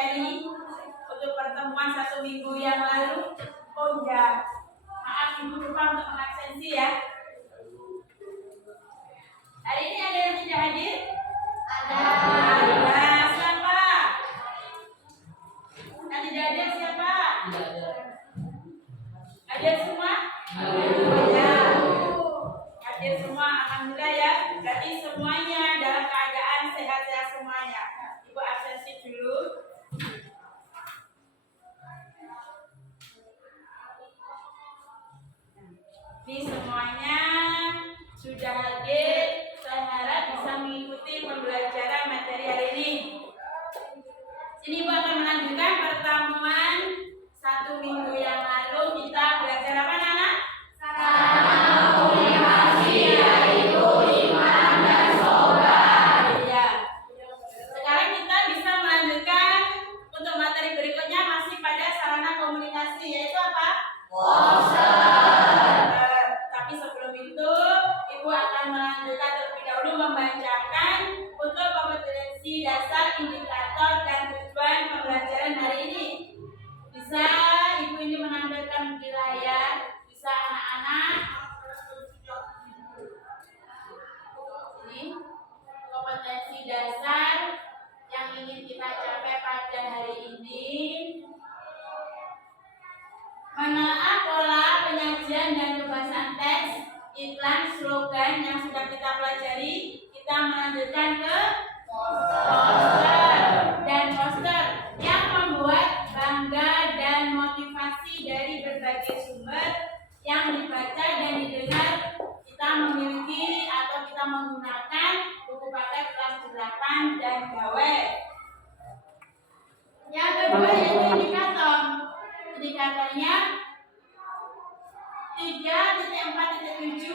materi untuk pertemuan 1 minggu yang lalu. Oh ya, maaf Ibu lupa untuk mengabsensi ya. Hari ini ada yang tidak hadir? Ada. Siapa? Yang tidak hadir siapa? Tidak ada. Hadir semua? Ada. Hadir semua, alhamdulillah ya. Berarti semuanya dalam keadaan sehat-sehat semuanya. Ibu absensi dulu. Ini semuanya sudah hadir. Saya harap bisa mengikuti pembelajaran materi hari ini. Sini Ibu akan melanjutkan pertemuan 1 minggu yang lalu. Kita belajar apa, Nana? Komunikasi, yaitu iman dan sholat. Ya. Sekarang kita bisa melanjutkan untuk materi berikutnya masih pada sarana komunikasi, yaitu apa? Tapi sebelum itu, Ibu akan melanjutkan terlebih dahulu membacakan untuk kompetensi dasar, indikator, dan tujuan pembelajaran hari ini. Bisa Ibu ini menampilkan di layar, bisa anak-anak. Ini kompetensi dasar yang ingin kita capai pada hari ini. Menelaah pola penyajian dan pembahasan teks, iklan, slogan yang sudah kita pelajari. Kita melanjutkan ke poster dan poster yang membuat bangga dan motivasi dari berbagai sumber yang dibaca dan didengar. Kita memiliki atau kita menggunakan buku paket kelas 8 dan gawe. Yang kedua yaitu indikator. Indikatornya 3.4.7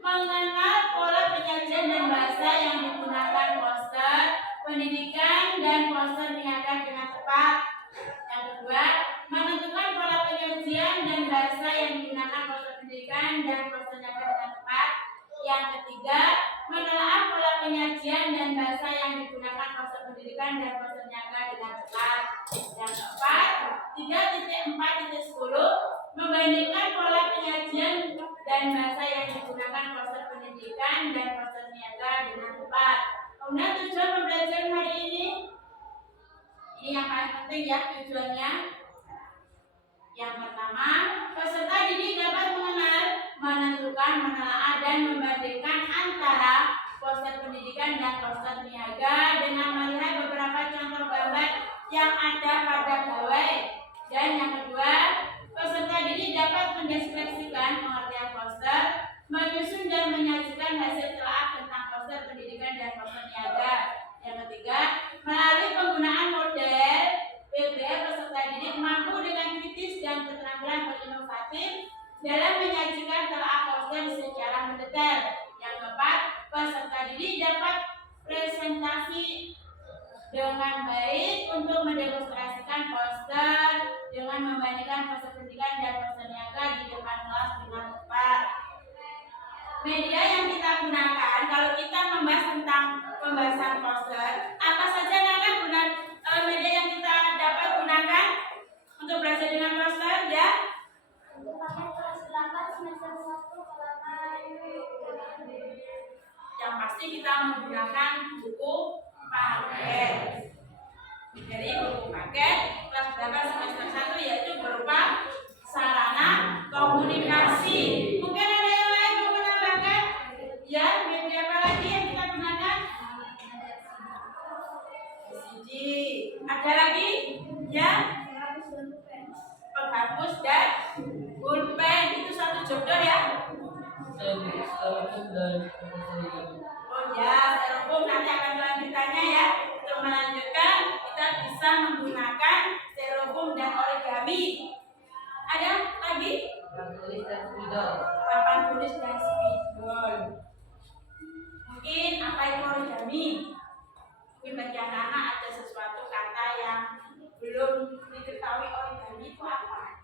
mengenal pola penyajian dan bahasa yang digunakan poster pendidikan dan poster niaga dengan tepat. Yang kedua, menentukan pola penyajian dan bahasa yang digunakan poster pendidikan dan poster niaga dengan tepat. Yang ketiga, menelaah pola penyajian dan bahasa yang digunakan poster pendidikan dan poster niaga dengan tepat. Yang keempat, 3.4.10 membandingkan pola penyajian dan bahasa yang digunakan poster pendidikan dan poster niaga dengan tepat. Kemudian tujuan pembelajaran hari ini yang paling penting ya tujuannya. Yang pertama, peserta didik dapat mengenal, menentukan, menelaah, dan membandingkan antara poster pendidikan dan poster niaga dengan melihat beberapa contoh gambar yang ada pada gawai. Dan yang kedua, peserta didik dapat mendeskripsikan pengertian poster, menyusun dan menyajikan hasil telaah tentang poster pendidikan dan poster niaga. Yang ketiga, melalui penggunaan model PBL, peserta didik mampu dengan kritis dan keterampilan berinovatif dalam menyajikan telaah poster secara mendetail. Yang keempat, peserta didik dapat presentasi dengan baik untuk mendemonstrasikan poster dengan membandingkan poster pendidikan dan poster niaga di depan kelas dengan tepat. Media yang kita gunakan kalau kita membahas tentang pembahasan poster, apa saja media yang kita dapat gunakan untuk belajar dengan poster ya? Untuk paket kelas 8 semester 1 halaman. Yang pasti kita menggunakan buku paket. Jadi buku paket kelas 8 semester 1 yaitu berupa sarana komunikasi. Mungkin ada yang lain mau menambahkan? Ya, media apa lagi yang kita gunakan? CD. Ada lagi? Ya? Penghapus dan pulpen. Itu satu jodoh ya? Oh ya, styrofoam nanti akan kelanjutannya ya. Untuk melanjutkan, kita bisa menggunakan styrofoam dan origami. Ada lagi? Papan tulis dan spidol. Mungkin apa itu origami? Mungkin bagi anak-anak ada sesuatu kata yang belum diketahui origami itu apa?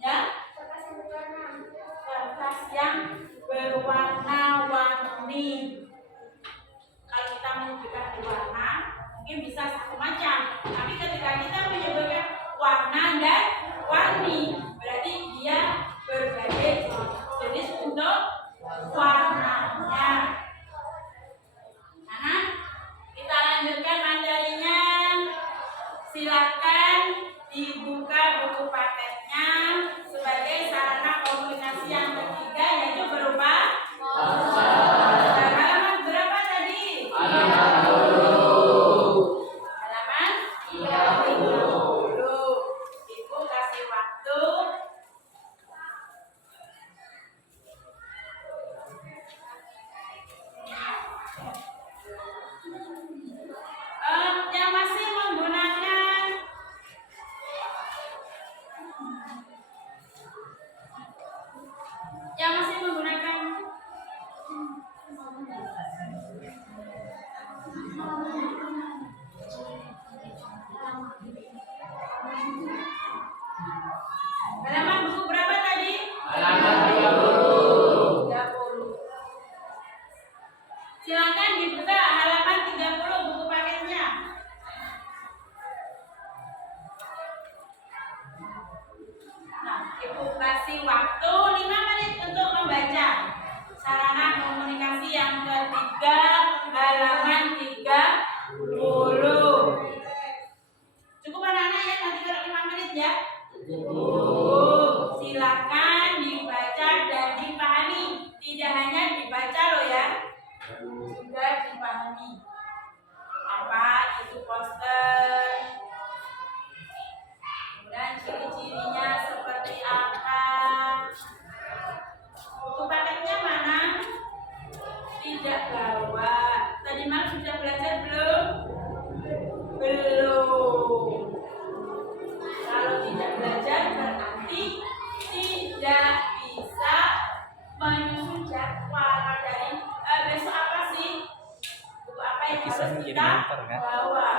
Ya? Kertas yang berwarna-warni. Kalau kita menyebutkan warna, mungkin bisa satu macam. Tapi Silakan dibuka buku paketnya sebagai sarana komunikasi yang ketiga, yaitu berupa halaman berapa tadi? Halaman 30. Ibu kasih waktu. Yang masih menggunakan halaman buku berapa tadi? Halaman 30. Silakan dibuka halaman 30 buku paketnya. Nah, Ibu kasih waktu 5 menit untuk membaca sarana komunikasi yang ketiga, halaman 30. Cukup anak-anak ya, nanti kalau 5 menit ya. Silakan dibaca dan dipahami. Tidak hanya dibaca loh ya, juga dipahami. Apa itu poster? Kemudian ciri-cirinya seperti apa? Buku paketnya mana? Tidak bawa. Tadi malam sudah belajar belum? Belum. Kalau tidak belajar berarti tidak bisa menyusun jadwal dari besok apa sih? Buku apa yang harus kita bawa?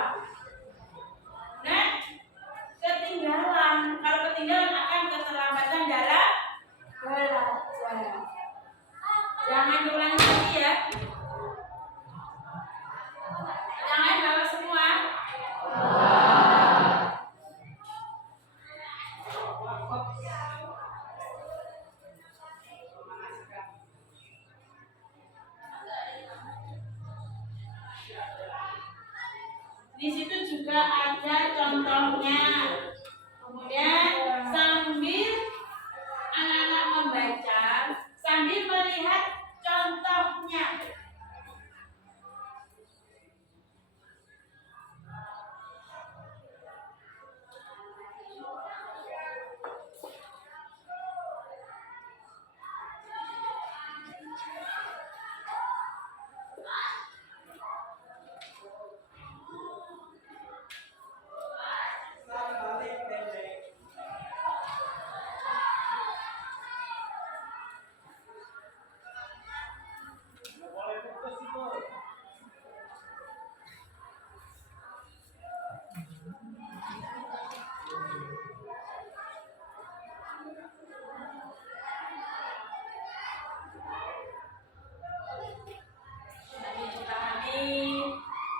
Nah, ketinggalan. Kalau ketinggalan akan keterlambatan dalam belajar. Jangan diulangi lagi ya. Jangan bawa semua. Di situ juga ada contohnya. Kemudian sambil anak-anak membaca, sambil melihat contohnya.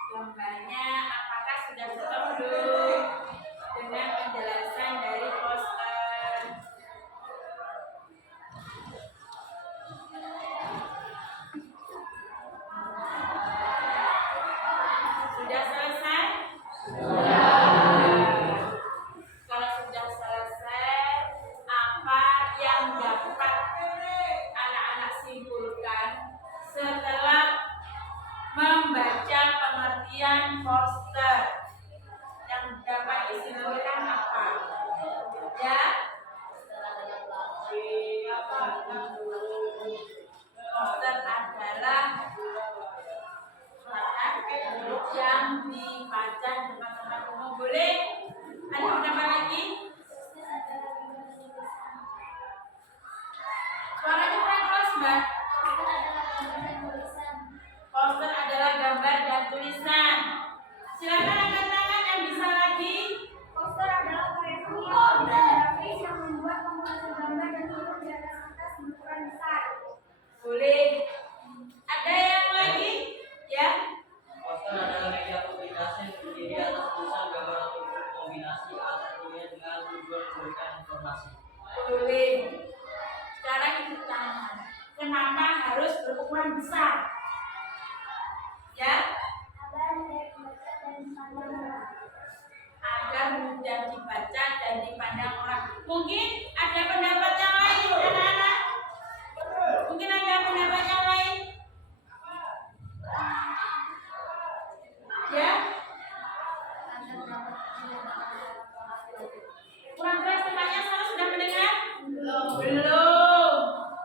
Gambarnya apakah sudah cocok belum dengan penjelasan dari poster? Sudah selesai? Kalau sudah selesai, apa yang dapat anak-anak simpulkan setelah membaca pengertian poster? Yang dapat disimpulkan apa? Ya, poster adalah yang dipajang di tempat-tempat umum. Boleh? Ada pendapat lagi? Suaranya kurang keras, Mbak. Poster adalah gambar dan tulisan. Silakan angkat tangan yang bisa lagi. Poster adalah karya seni dan grafis yang membuat komposisi gambar dan tulisan di atas kertas berukuran besar. Boleh. Ada yang lagi? Ya. Poster adalah media publikasi yang terdiri atas tulisan, gambar atau kombinasi alatnya dengan tujuan memberikan informasi. Boleh. Sekarang kita tanya, kenapa harus berukuran besar? Ya. Agar mudah dibaca dan mudah. Agar dan dipandang orang. Mungkin ada pendapat yang lain, anak-anak. Mungkin ada pendapat yang lain. Ya? Kurang keras temannya, Sarah sudah mendengar? Belum.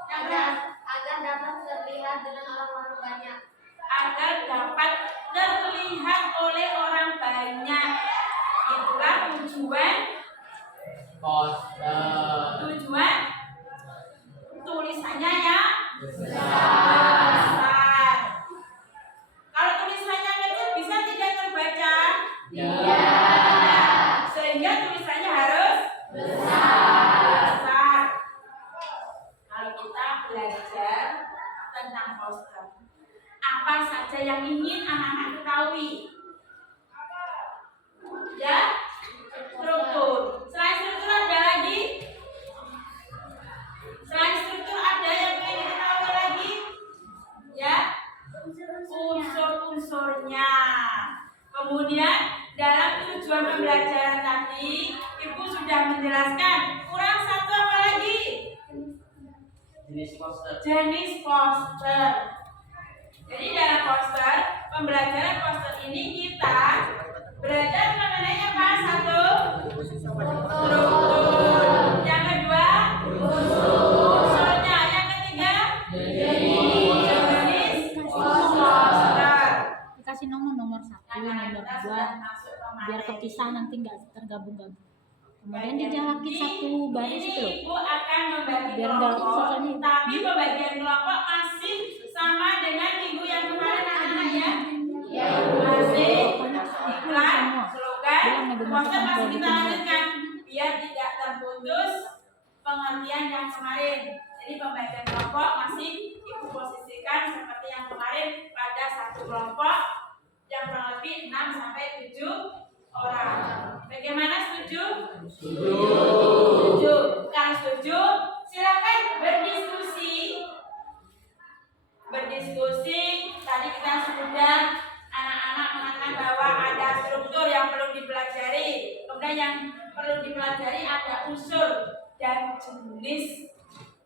Yang keras. Agar dapat terlihat dengan orang-orang banyak. Agar dapat terlihat oleh orang banyak. Itulah tujuan tulisannya ya besar. Kalau tulisannya kecil bisa tidak terbaca? Sehingga tulisannya harus besar. Kalau kita belajar tentang poster, apa saja yang ingin anak-anak ketahui? Ya, struktur. Selain struktur ada lagi? Selain struktur ada yang ingin diketahui lagi? Ya, unsur-unsurnya. Kemudian dalam tujuan pembelajaran tadi, Ibu sudah menjelaskan. Kurang satu apa lagi? Jenis poster. Jenis poster. Jadi dalam poster, pembelajaran poster ini kita belajar mengenai apa? Satu, struktur. Yang kedua, unsurnya. Yang ketiga, jenis poster. Dikasih nomor 1, nomor Kita 2 sudah masuk ke biar materi. kepisah nanti nggak tergabung-gabung. Kemudian dijalakin satu baris Ini itu loh. Ibu akan membagi Biar nggak kelompok, susah nih. tapi pembagian kelompok masih sama dengan minggu yang kemarin, anak-anak ya. Masih iklan, slogan, poster masih kita lanjutkan biar tidak terputus pengertian yang kemarin. Jadi pembagian kelompok masih Ibu posisikan seperti yang kemarin pada satu kelompok yang kurang lebih 6 sampai 7 orang. Bagaimana, setuju? Setuju. Kalau setuju, silakan berdiskusi. Tadi kita sudah anak-anak mengatakan bahwa ada struktur yang perlu dipelajari. Kemudian yang perlu dipelajari ada unsur dan jenis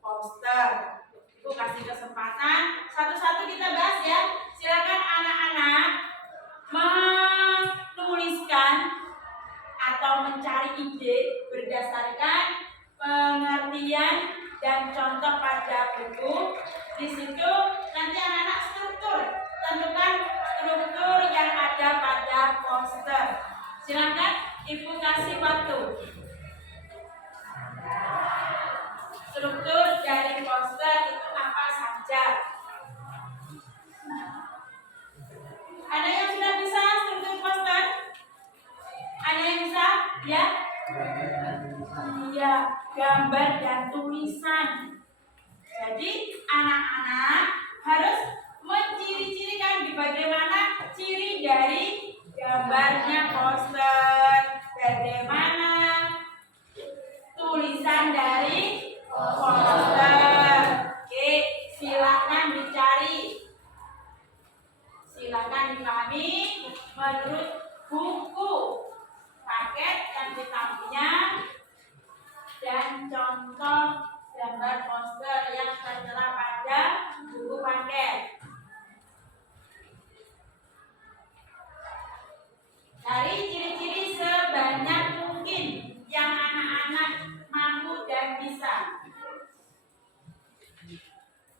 poster. Ibu kasih kesempatan satu-satu kita bahas ya. Silakan anak-anak menuliskan atau mencari ide berdasarkan pengertian dan contoh pada buku. Di situ nanti anak-anak tentukan struktur yang ada pada poster. Silakan Ibu kasih waktu. Struktur dari poster itu apa saja? Ada yang sudah bisa struktur poster? Ada yang bisa? Ya? Iya, gambar dan tulisan. Jadi anak-anak harus menciri-cirikan bagaimana ciri dari gambarnya poster, bagaimana tulisan dari poster. Oke, silakan dicari. Silakan dipahami menurut buku paket yang kita punya dan contoh gambar poster yang tertera pada buku paket. Cari ciri-ciri sebanyak mungkin yang anak-anak mampu dan bisa.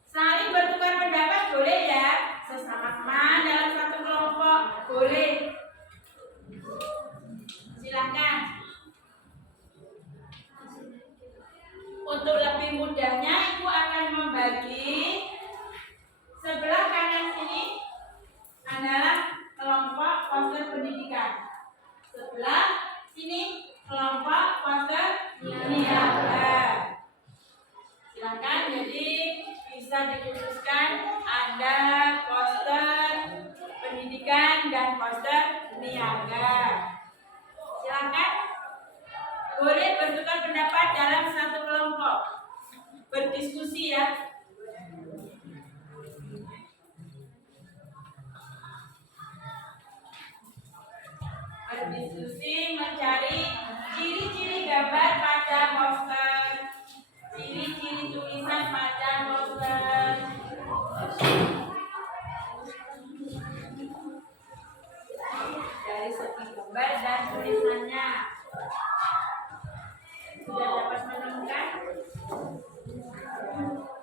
Saling bertukar pendapat boleh ya, sesama teman dalam satu kelompok boleh. Silakan. Untuk lebih mudahnya, Ibu akan membagi sebelah kanan sini adalah kelompok poster pendidikan. Sebelah sini kelompok poster niaga. Silakan, jadi bisa dikhususkan ada poster pendidikan dan poster niaga. Silakan. Boleh bertukar pendapat dalam satu kelompok. Berdiskusi ya. Berdiskusi mencari ciri-ciri gambar pada poster. Ciri-ciri tulisan pada poster. Dari segi gambar dan tulisannya. Sudah dapat menemukan?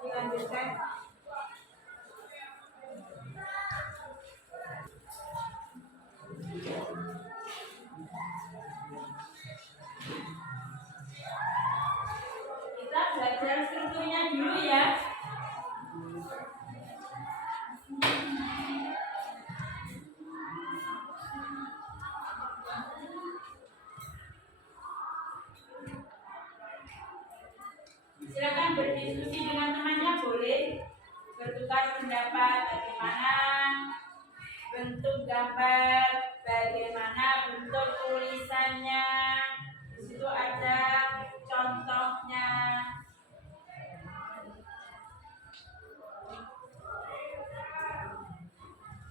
Dilanjutkan. Kita belajar strukturnya dulu ya. Silakan berdiskusi dengan temannya, boleh bertukar pendapat bagaimana bentuk gambar, bagaimana bentuk tulisannya. Di situ ada contohnya.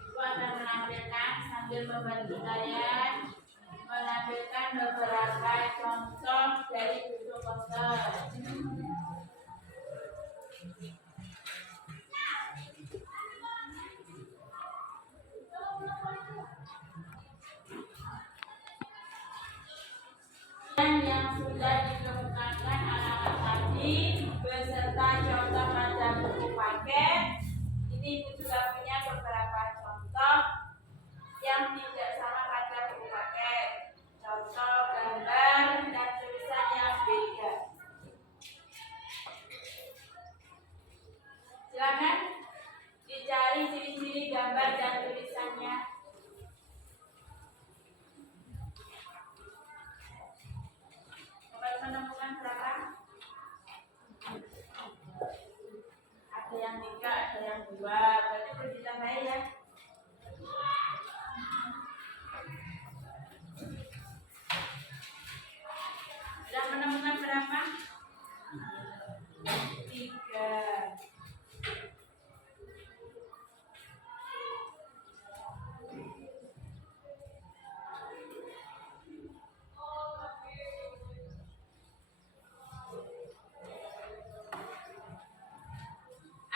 Ibu akan menampilkan sambil membantu kalian menampilkan beberapa contoh dari bentuk poster. Yang sudah dikemukakan anak-anak tadi beserta contoh pada buku paket. Ini Ibu juga punya beberapa contoh yang tidak sama pada buku paket. Contoh gambar dan tulisan yang beda. Silakan dicari ciri-ciri gambar dan tulisannya. Menemukan berapa? Ada yang 3, ada yang 2. Berarti perlu ditambahin ya. Sudah menemukan berapa? 3.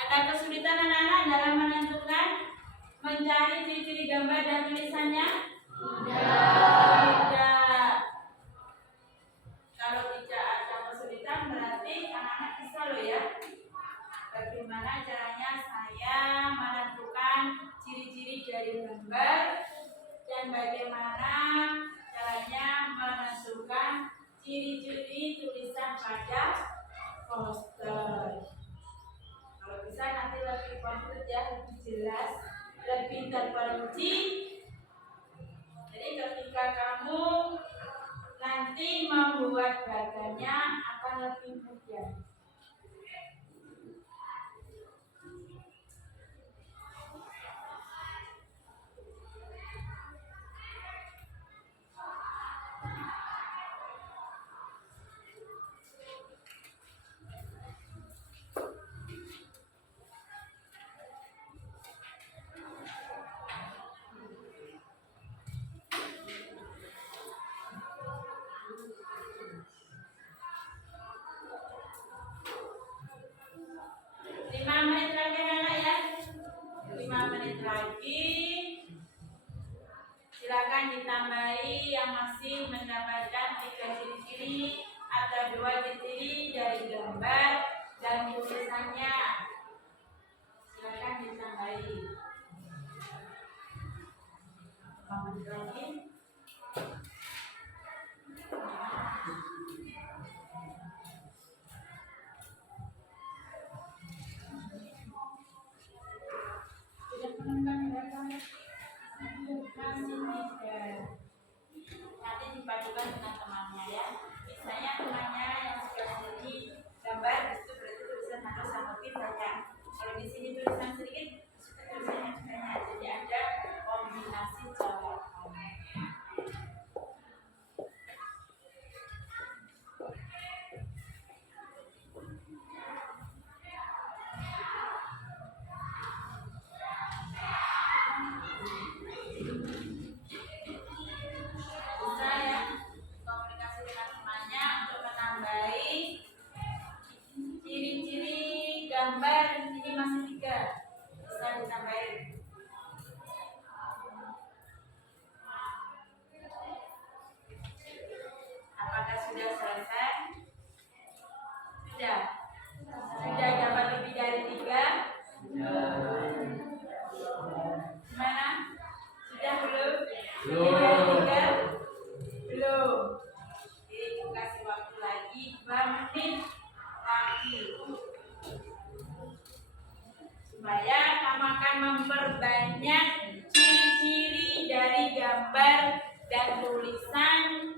Ada kesulitan anak-anak dalam menentukan mencari ciri-ciri gambar dan tulisannya? Tidak. Kalau tidak ada kesulitan berarti anak-anak bisa loh ya. Bagaimana caranya saya menentukan ciri-ciri dari gambar dan bagaimana caranya menentukan ciri-ciri tulisan pada poster. Kalau bisa nanti lebih konkret ya, lebih jelas, lebih terperinci. Jadi ketika kamu nanti membuat bagannya akan lebih mudah. Silakan ditambahi yang masih mendapatkan 3 ciri-ciri atau 2 ciri-ciri dari gambar dan tulisannya. Silakan ditambahi. Lagi. Tidak menemukan berapa? Nanti dipadukan dengan temannya ya. Misalnya temannya yang sudah jadi gambar, itu berarti tulisan harus semakin banyak. Kalau di sini tulisan sedikit, di situ tulisannya banyak. Jadi ada kombinasi jawaban. Bisa ya komunikasi dengan temannya untuk supaya kamu akan memperbanyak ciri-ciri dari gambar dan tulisan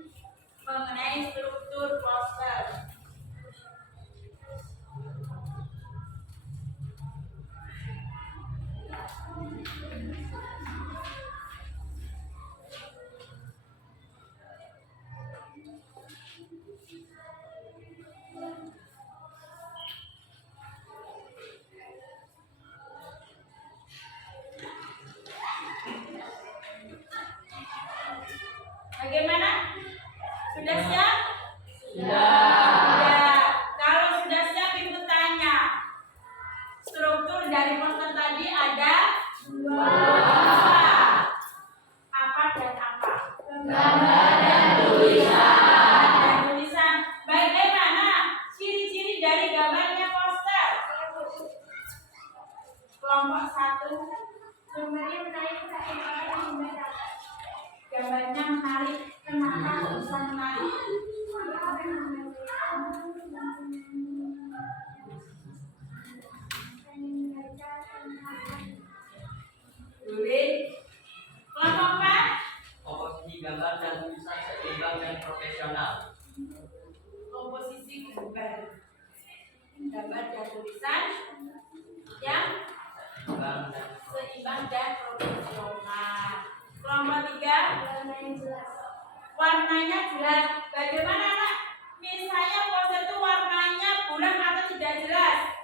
mengenai struktur poster. Bagaimana? Sudah siap? Sudah. Kalau sudah siap, Ibu tanya. Struktur dari poster tadi ada dua. Apa dan apa? Gambar dan tulisan. Bagaimana ciri-ciri dari gambarnya poster? Kelompok 1. Gambarnya menarik perhatian orang yang membaca. Gambarnya menarik. Kenapa bisa menarik? Boleh. Kelompok 4. Komposisi gambar dan tulisan seimbang dan profesional. Komposisi gambar dan tulisan yang seimbang dan profesional. Kelompok 3. Warnanya jelas. Bagaimana, Nak? Misalnya poster itu warnanya buram atau tidak jelas?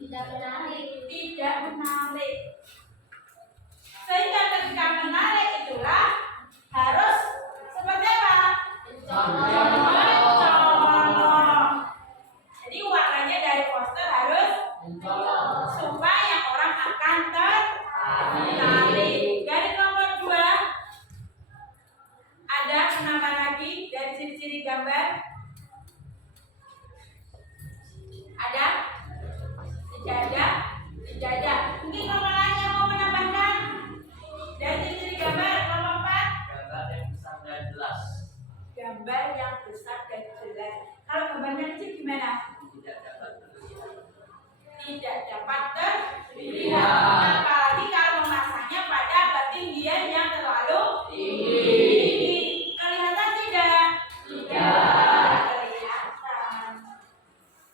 Tidak menarik. Tidak menarik. Sehingga ketika menarik itulah harus seperti apa? Mencolok. Jadi warnanya dari poster harus supaya orang akan tertarik. Dari nomor 2 ada kenapa lagi dari ciri-ciri gambar? Ada? Tidak ada? Tidak ada. Mungkin nomor lain yang mau menambahkan? Dari ciri-ciri gambar nomor 4. Gambar yang besar dan jelas. Gambar yang besar dan jelas. Kalau gambarnya kecil gimana? Tidak dapat terlihat. Tidak dapat terlihat. Apalagi kalau memasangnya pada ketinggian yang terlalu tinggi. Kelihatan tidak? Tidak kelihatan.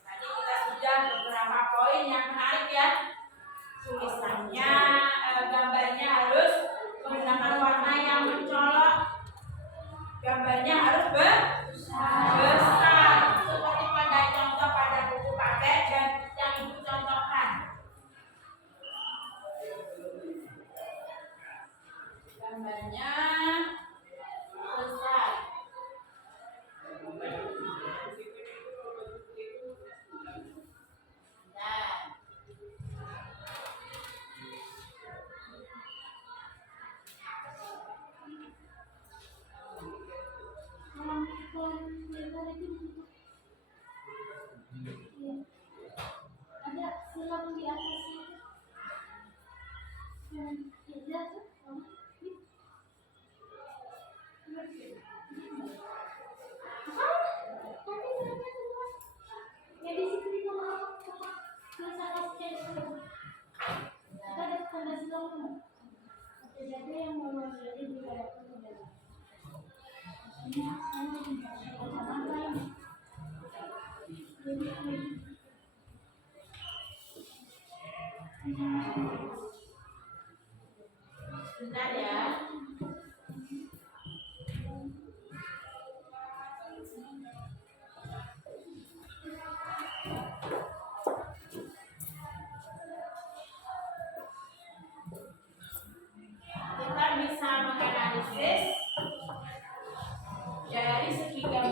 Tadi kita sudah beberapa poin yang menarik ya. Tulisannya, gambarnya harus menggunakan warna yang mencolok. Gambarnya harus besar. Seperti pada contoh pada buku paket dan yang Ibu contohkan. Gambarnya besar. Nah. Ada silang di atasnya. Tidak. Bentar ya. Kita bisa menganalisis dari segi gambar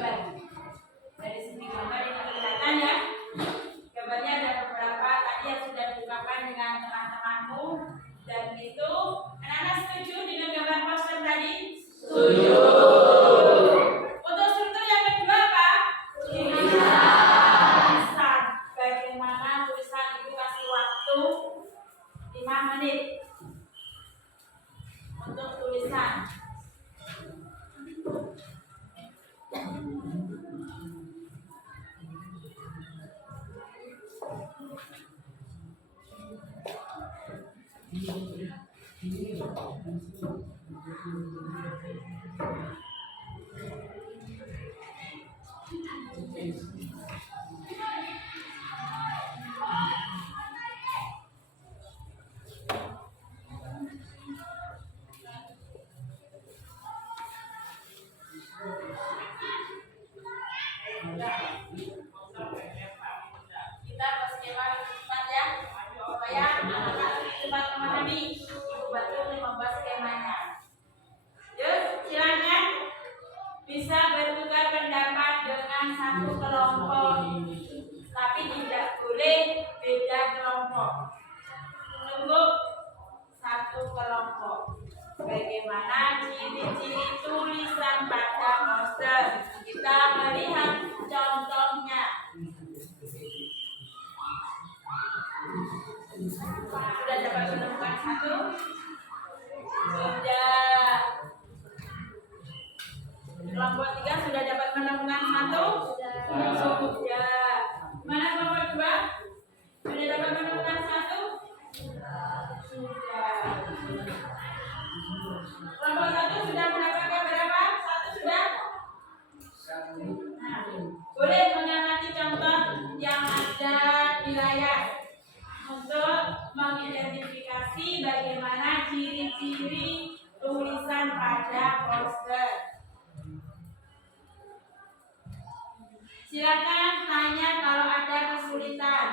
bisa bertukar pendapat dengan satu kelompok, tapi tidak boleh beda kelompok. Untuk satu kelompok. Bagaimana ciri-ciri tulisan pada poster? Kita melihat contohnya. Sudah dapat menemukan satu? Sudah. Kelompok 3 sudah dapat menemukan satu? Sudah. Mana kelompok 2? Sudah dapat menemukan satu? Sudah. Kelompok 1 sudah mendapatkan berapa? Satu sudah? Nah, boleh mengamati contoh yang ada di layar untuk mengidentifikasi bagaimana ciri-ciri tulisan pada poster. Silakan tanya kalau ada kesulitan.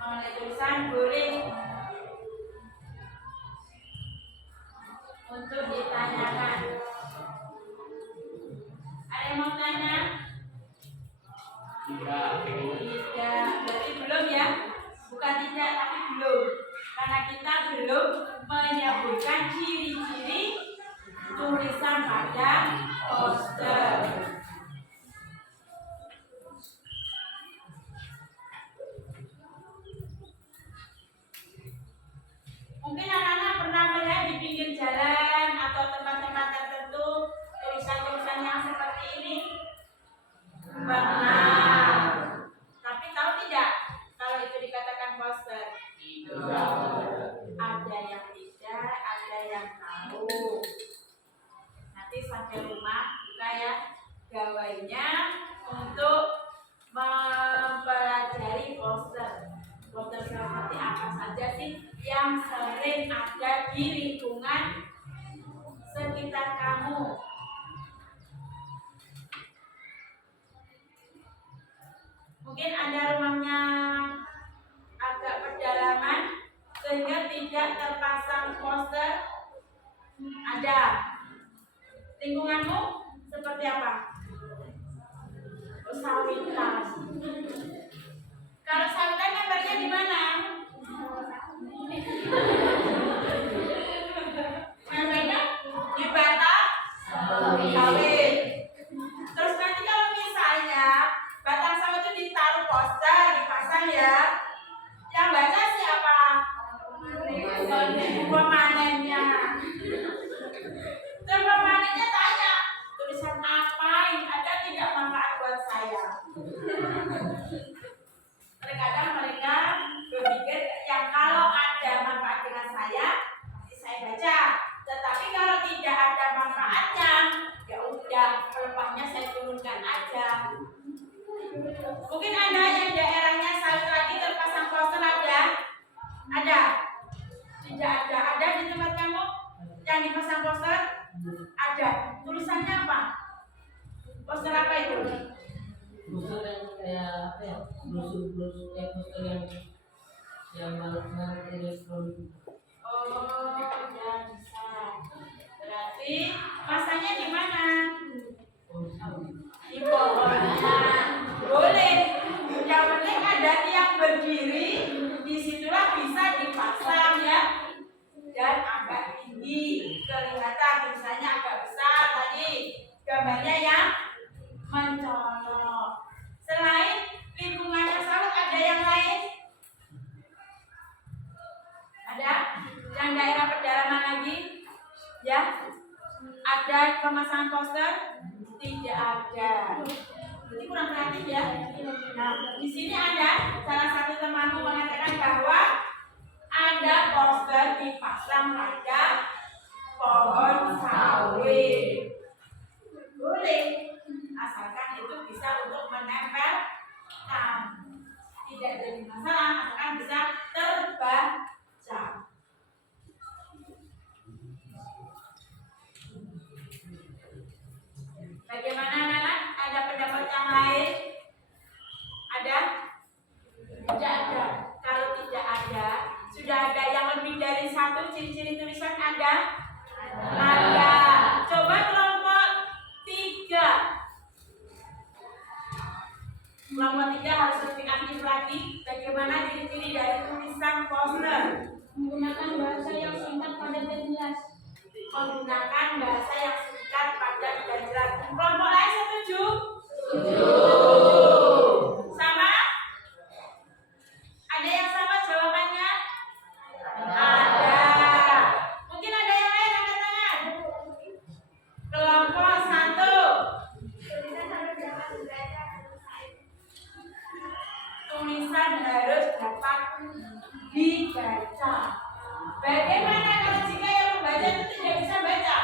Mengenai tulisan boleh untuk ditanyakan. Ada yang mau tanya? Tidak. Berarti belum ya? Bukan tidak, tapi belum. Karena kita belum menyebutkan ciri-ciri tulisan pada poster. Mungkin anak-anak pernah melihat di pinggir jalan atau tempat-tempat tertentu tulisan-tulisan yang seperti ini? Pernah. Tapi tahu tidak kalau itu dikatakan poster? Tidak. Ada yang tidak, ada yang tahu. Nanti sampai rumah buka ya gawainya untuk mempelajari poster. Poster seperti apa saja sih yang sering ada di lingkungan sekitar kamu? Mungkin ada rumahnya agak pedalaman sehingga tidak terpasang poster. Ada. Lingkunganmu seperti apa? Sawitan. Kalau sawitan gambarnya di mana? Gambarnya di batang sawit. Terus nanti kalau misalnya batang sawit itu ditaruh poster, dipasang ya, yang baca siapa? Pemanennya. Terus pemanennya tanya, tulisan apa yang ada tidak manfaat buat saya? Terkadang mereka berpikir yang kalau ada manfaat dengan saya baca. Tetapi kalau tidak ada manfaatnya, ya udah pelepahnya saya turunkan aja. Mungkin ada yang daerahnya sawit lagi terpasang poster ada? Ada? Tidak ada. Ada di tempat kamu yang dipasang poster? Ada. Tulisannya apa? Poster apa itu? Poster yang kayak apa ya? Brosur poster yang baru elektronik. Oh, ya bisa. Berarti pasangnya di mana? Di pohonnya. Boleh. Yang penting ada tiang berdiri. Disitulah bisa dipasang ya. Dan agak tinggi. Kelihatan tulisannya agak besar tadi. Gambarnya yang mencolok. Selain lingkungannya sawit ada yang lain? Ada? Yang daerah pedalaman lagi? Ya? Ada pemasangan poster? Tidak ada. Jadi kurang kreatif ya. Nah, di sini ada salah satu temanku mengatakan bahwa ada poster dipasang pada pohon sawit. Boleh, asalkan itu bisa untuk menempelkan. Tidak jadi masalah, asalkan bisa terbaca. Bagaimana anak-anak? Ada pendapat yang lain? Ada? Tidak ada. Kalau tidak ada, sudah ada yang lebih dari satu ciri-ciri tulisan ada? Bagaimana ciri-ciri dari tulisan poster? Menggunakan bahasa yang singkat, padat, dan jelas. Menggunakan bahasa yang singkat, padat, dan jelas. Kelompok lain setuju? Sama? Ada yang sama jawabannya? Ada. Mungkin ada yang lain angkat tangan. Kelompok 1. Tulisan harus dapat dibaca selesai. Tulisan harus dapat dibaca. Bagaimana kalau jika yang membaca itu tidak bisa baca?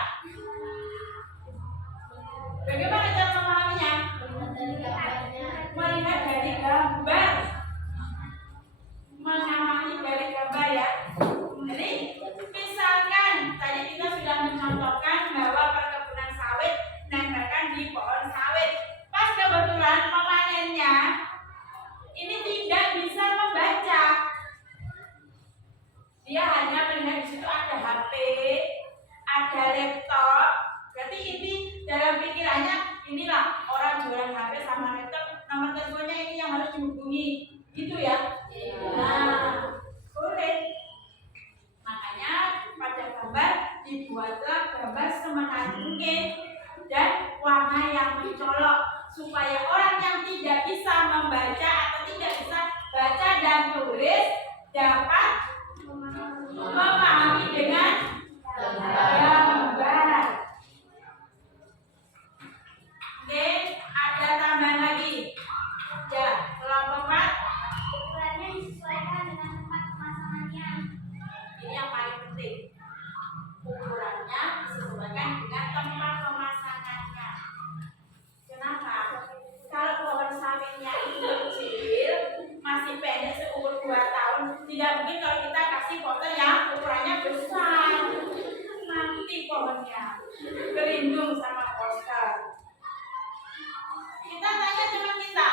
Bagaimana cara memahaminya? Melihat dari gambar. Mengamati dari gambar ya. Jadi misalkan tadi kita sudah mencontohkan bahwa perkebunan sawit menempelkan di pohon sawit. Pas kebetulan pemanennya ini tidak bisa membaca. Dia hanya melihat di situ ada HP, ada laptop. Berarti ini dalam pikirannya inilah orang jualan HP sama laptop, nomor teleponnya ini yang harus dihubungi, gitu ya? Nah, boleh. Makanya pada gambar dibuatlah gambar semenarik mungkin dan warna yang mencolok supaya orang yang tidak bisa membaca atau tidak bisa baca dan tulis dapat memahami dengan gambar. Oke, ada tambahan lagi. Ya, kelompok 4. Ukurannya disesuaikan dengan tempat pemasangannya. Ini yang paling penting. Ukurannya disesuaikan dengan tempat pemasangannya. Kenapa? Kalau pohon sawitnya itu kecil, masih pendek seumur 2 tahun, tidak mungkin kalau kita kasih poster yang ukurannya besar. Nanti pohonnya berlindung sama poster. Kita tanya teman kita,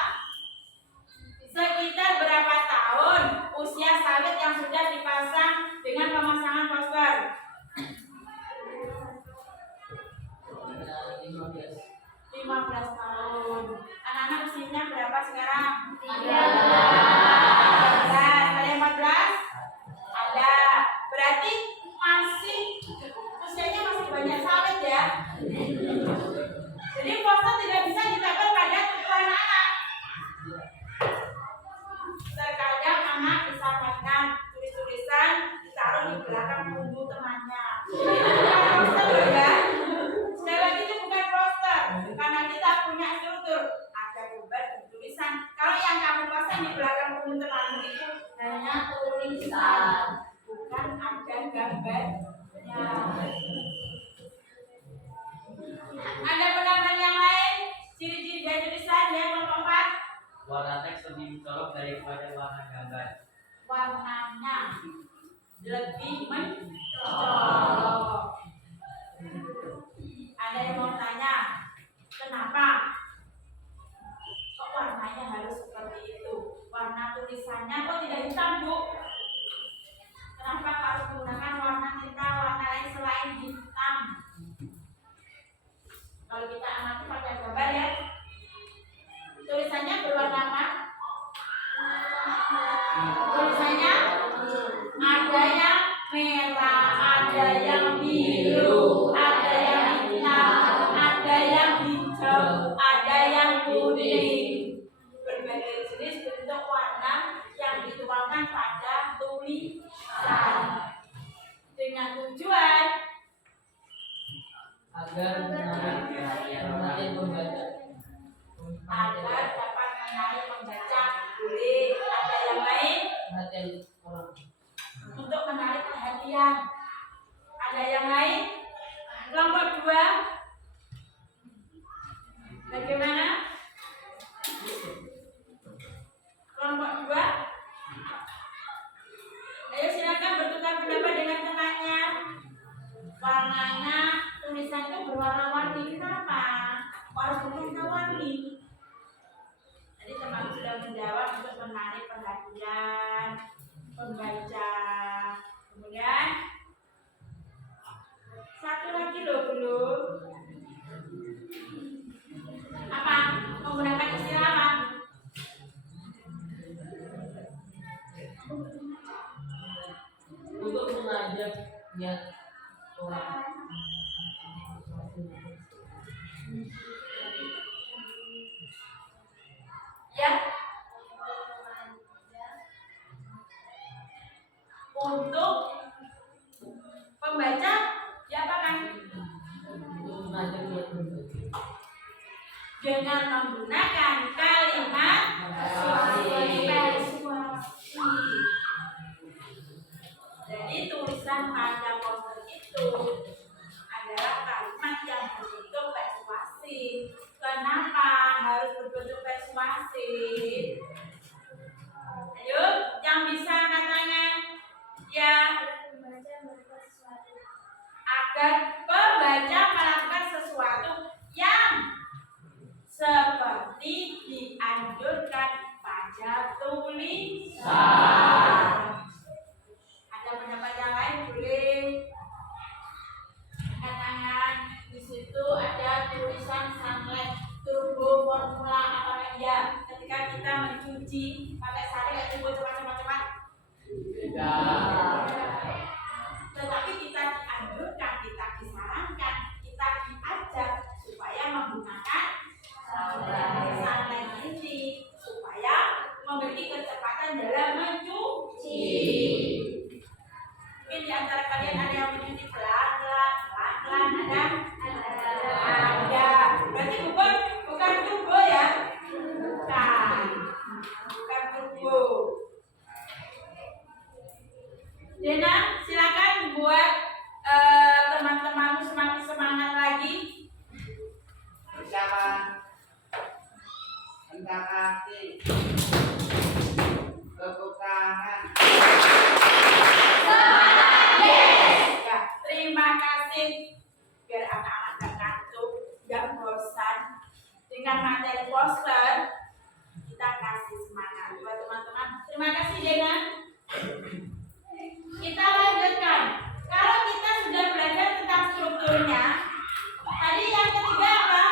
sekitar berapa tahun usia sawit yang sudah dipasang dengan pemasangan poster? 15 tahun. Anak-anak usianya berapa sekarang? 13. Ada yang 14? Ada. Berarti masih usianya masih banyak sawit ya. Jadi poster tidak bisa ditempel pada tubuh anak. Terkadang anak disampaikan tulis-tulisan ditaruh di belakang punggung temannya. Itu bukan poster loh ya. Sekali lagi itu bukan poster, karena kita punya struktur. Ada gambar dan tulisan. Kalau yang kamu pasang di belakang punggung temanmu itu hanya tulisan, bukan ada gambarnya. Ada penambahan yang lain? Ciri-ciri dari tulisan ya, kelompok 4. Warna teks lebih mencolok daripada warna gambar. Warnanya lebih mencolok. Ada yang mau tanya, kenapa kok warnanya harus seperti itu? Warna tulisannya kok tidak hitam, Bu? Kenapa harus menggunakan warna tinta warna lain selain hitam? Kalau kita amati pada gambar ya, tulisannya berwarna apa? Tulisannya ada yang merah, ada yang biru, ada yang hitam, ada yang hijau, ada yang kuning. Berbagai jenis bentuk warna yang dituangkan pada tulisan dengan tujuan Agar menarik perhatian pembaca. agar dapat menarik pembaca. Boleh. Ada yang lain? Perhatian orang. Untuk menarik perhatian. Ada yang lain? Kelompok 2. Bagaimana? Kelompok 2. Ayo silakan bertukar pendapat dengan temannya. Warnanya tulisan itu berwarna-warni. Kenapa? Harus berwarna-warni. Jadi teman sudah menjawab untuk menarik perhatian pembaca. Kemudian satu lagi loh belum. Apa? Menggunakan istilah apa? Ya. Untuk pembaca diapakan? Dengan menggunakan kalimat persuasi. Jadi tulisan pada poster itu adalah kalimat yang berbentuk persuasif. Kenapa harus berbentuk persuasif? Ayo, yang bisa angkat tangan. Ya, agar pembaca melakukan sesuatu yang seperti dianjurkan pada tulisan. Ada pendapat yang lain boleh angkat tangan. Di situ ada tulisan sunlight turbo formula apakah iya? Ketika kita mencuci pakai sari turbo cepat-cepat. Tetapi kita dianjurkan, kita disarankan, kita diajak supaya menggunakan sunlight ini supaya memiliki kecepatan dalam mencuci. Mungkin di antara kalian ada yang mencuci pelan-pelan, ada? Ada. Berarti bukan turbo ya? Bukan turbo. Dena, silakan buat teman-temanmu semakin semangat lagi. Ucapan hendak hati, tepuk tangan. Ya, terima kasih. Biar anak-anak gak ngantuk, gak bosan dengan materi poster, kita kasih semangat buat teman-teman. Terima kasih Dena. Kita lanjutkan. Kalau kita sudah belajar tentang strukturnya, tadi yang ketiga apa?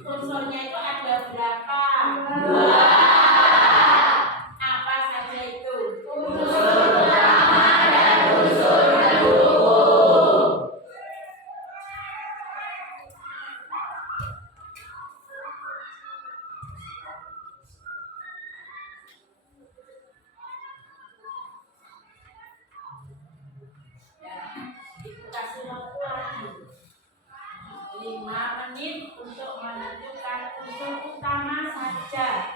Unsurnya itu ada berapa? Dua. Apa saja itu? Unsur utama dan unsur pendukung. Kasih waktu lagi 5 menit untuk menentukan unsur utama saja.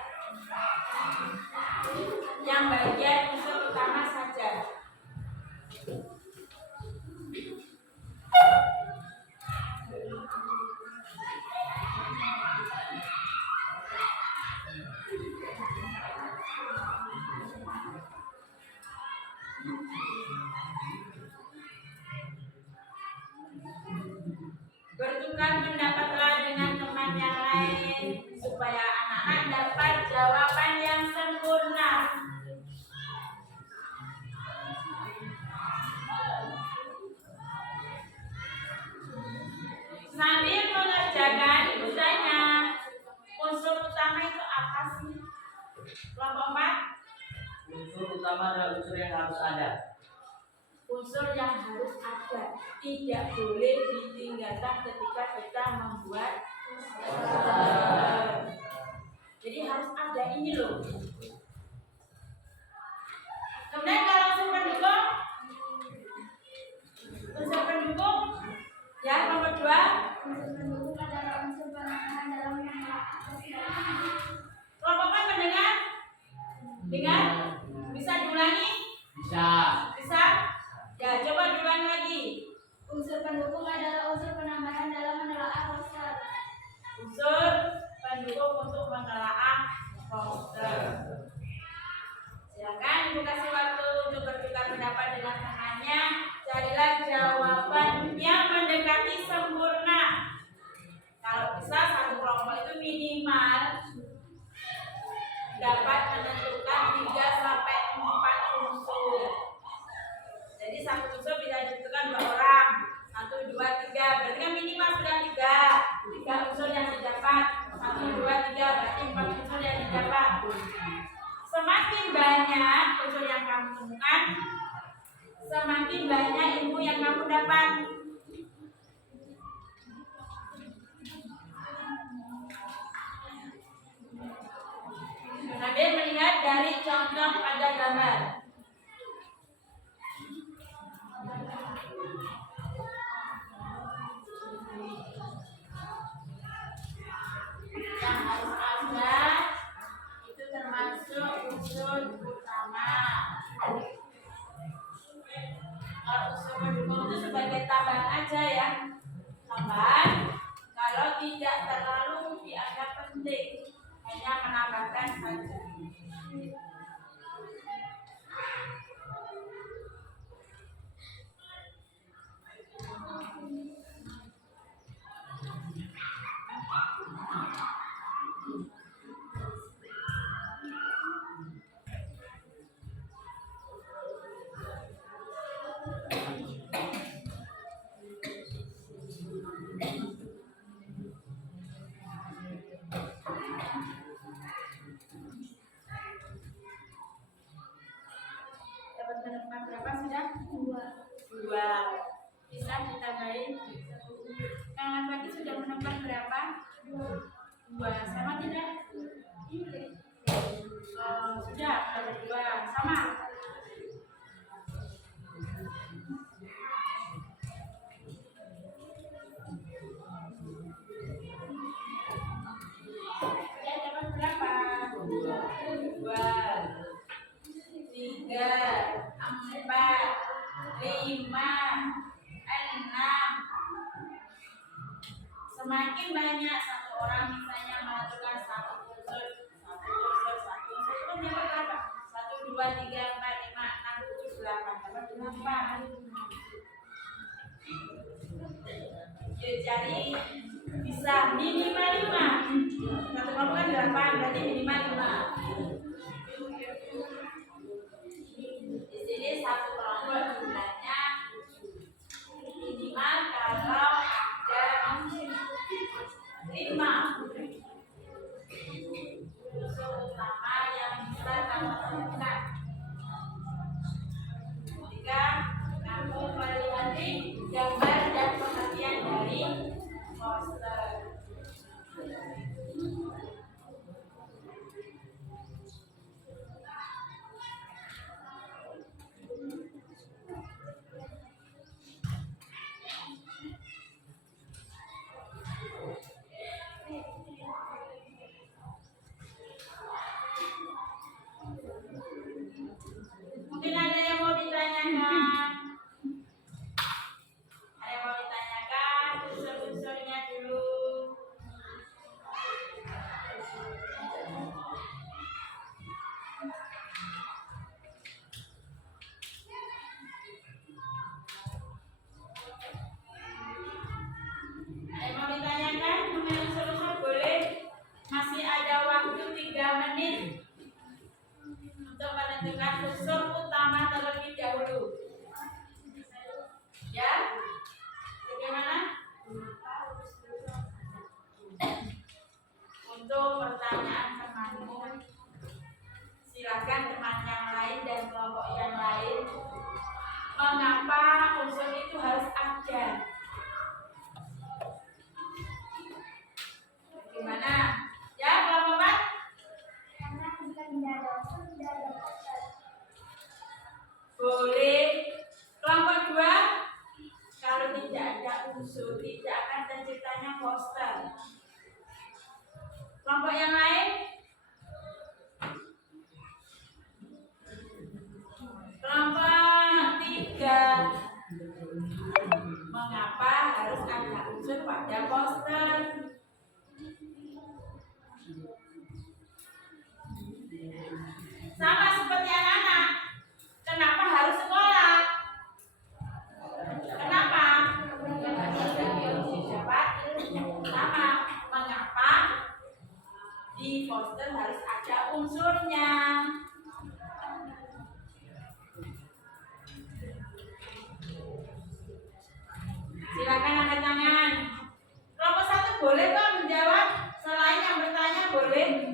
Yang bagian unsur utama saja. Bertukar pendapatlah dengan teman yang lain supaya anak-anak dapat jawaban yang sempurna. Sambil mengerjakan misalnya unsur utama itu apa sih? Kelompok 4. Unsur utama adalah unsur yang harus ada. Unsur yang harus ada, tidak boleh ditinggalkan ketika kita membuat poster. Jadi harus ada ini loh. Kemudian kalau unsur pendukung ya nomor 2. Unsur pendukung adalah unsur penambahan dalam menolak atas dari Kelompok 4 mendengar? Dengar? Bisa diulangi? Bisa? Ya, coba diulangi lagi. unsur pendukung adalah unsur penambahan dalam menelaah poster. Unsur pendukung untuk menelaah poster. Silakan Ibu kasih waktu untuk bertukar pendapat dengan temannya. Carilah jawaban yang mendekati sempurna. Kalau bisa satu kelompok itu minimal dapat menentukan 3 sampai 4 unsur. Jadi satu unsur bisa ditentukan 2 orang. 1, 2, 3. Berarti kan minimal sudah 3 unsur yang didapat. 1, 2, 3. Berarti 4 unsur yang didapat. Semakin banyak banyak unsur yang kamu temukan, semakin banyak ilmu yang kamu dapat. Nabil melihat dari contoh pada gambar. Yang harus ada itu termasuk unsur utama. Kalau unsur pendukung itu sebagai tambahan aja ya, tambahan. Kalau tidak terlalu dianggap penting, hanya menambahkan saja. Dapat menemukan berapa sudah? Dua. Bisa ditambahin. Yang lagi sudah menemukan berapa? Dua. Sama tidak? Sudah. Dapat dua. Sama. Ya, dapat berapa? Dua. Tiga, empat, lima, enam. Semakin banyak satu orang misalnya menentukan satu unsur, itu dapat berapa? 1, 2, 3, 4, 5, 6, 7, 8. Dapat berapa? Cari bisa minimal 5. Satu kelompok kan 8, berarti minimal 5. Di sini satu kelompok jumlahnya minimal kalau ada 5 unsur utama yang bisa kamu temukan. Jika kamu melihat gambar dan pengertian dari poster. Mungkin ada yang mau ditanyakan? Ada yang mau ditanyakan? Unsur-unsurnya dulu. Ada yang mau ditanyakan? Mengenai unsur-unsur boleh. Masih ada waktu 3 menit untuk menentukan unsur utama terlebih dahulu. Ya, bagaimana? Untuk pertanyaan temanmu, silakan teman yang lain dan kelompok yang lain. Mengapa unsur itu harus ada? Bagaimana? Ya, kelompok 4? Karena jika tidak ada unsur, tidak ada poster. Boleh. Kelompok 2, kalau tidak ada unsur, tidak akan terciptanya poster. Kelompok yang lain? Kelompok 3, mengapa harus ada unsur pada poster? Sama seperti anak-anak. Kenapa harus sekolah? Kenapa? Sama. Mengapa di poster harus ada unsurnya? Silakan angkat tangan. Kelompok 1 boleh kok menjawab. Selain yang bertanya boleh.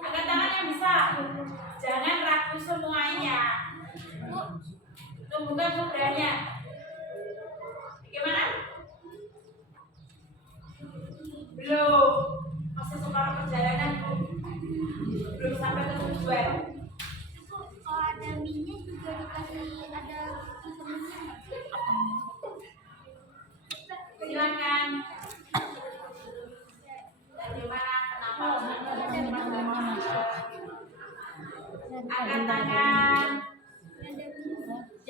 Angkat tangan yang bisa. Jangan ragu semuanya. Tumbuhkan keberanian. Bagaimana? Belum. Masih separuh perjalanan, Bu. Belum sampai ke tujuan. Kalau ada minyak juga dikasih ada vitaminnya. Silakan. Bagaimana? Kenapa? Angkat tangan.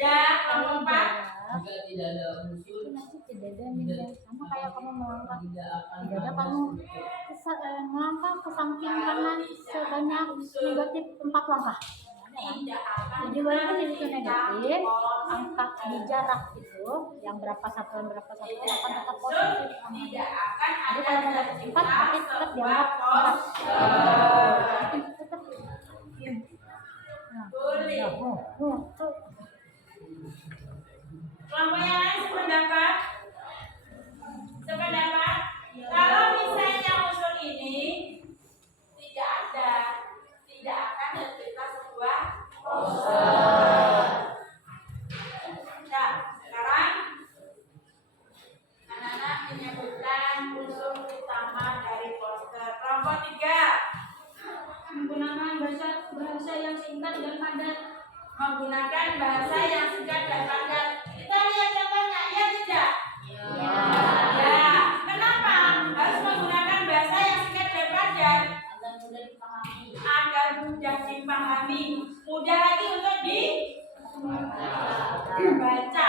Ya, kelompok 4. Jika tidak ada unsur Nanti tidak ada minyak. Sama kayak kamu melangkah. tidak akan Tidak ada kamu melangkah ke samping kanan sebanyak negatif 4 langkah. Tidak akan. Jadi walaupun itu negatif, angka di jarak itu yang berapa satuan akan tetap positif. Tidak akan Jadi ada kalau negatif 4 berarti tetap sebuah dianggap 4. Tetap. Nah, Boleh. tuh. Kelompok yang lain sependapat? Sependapat? Kalau misalnya unsur ini tidak ada, tidak akan tercipta sebuah poster. Nah, sekarang anak-anak menyebutkan unsur utama dari poster. Kelompok 3 menggunakan bahasa yang singkat dan padat. Menggunakan bahasa yang singkat dan padat. Kita lihat contohnya, ya tidak? Ya. Kenapa harus menggunakan bahasa yang singkat dan padat? Agar mudah dipahami. Mudah lagi untuk dibaca,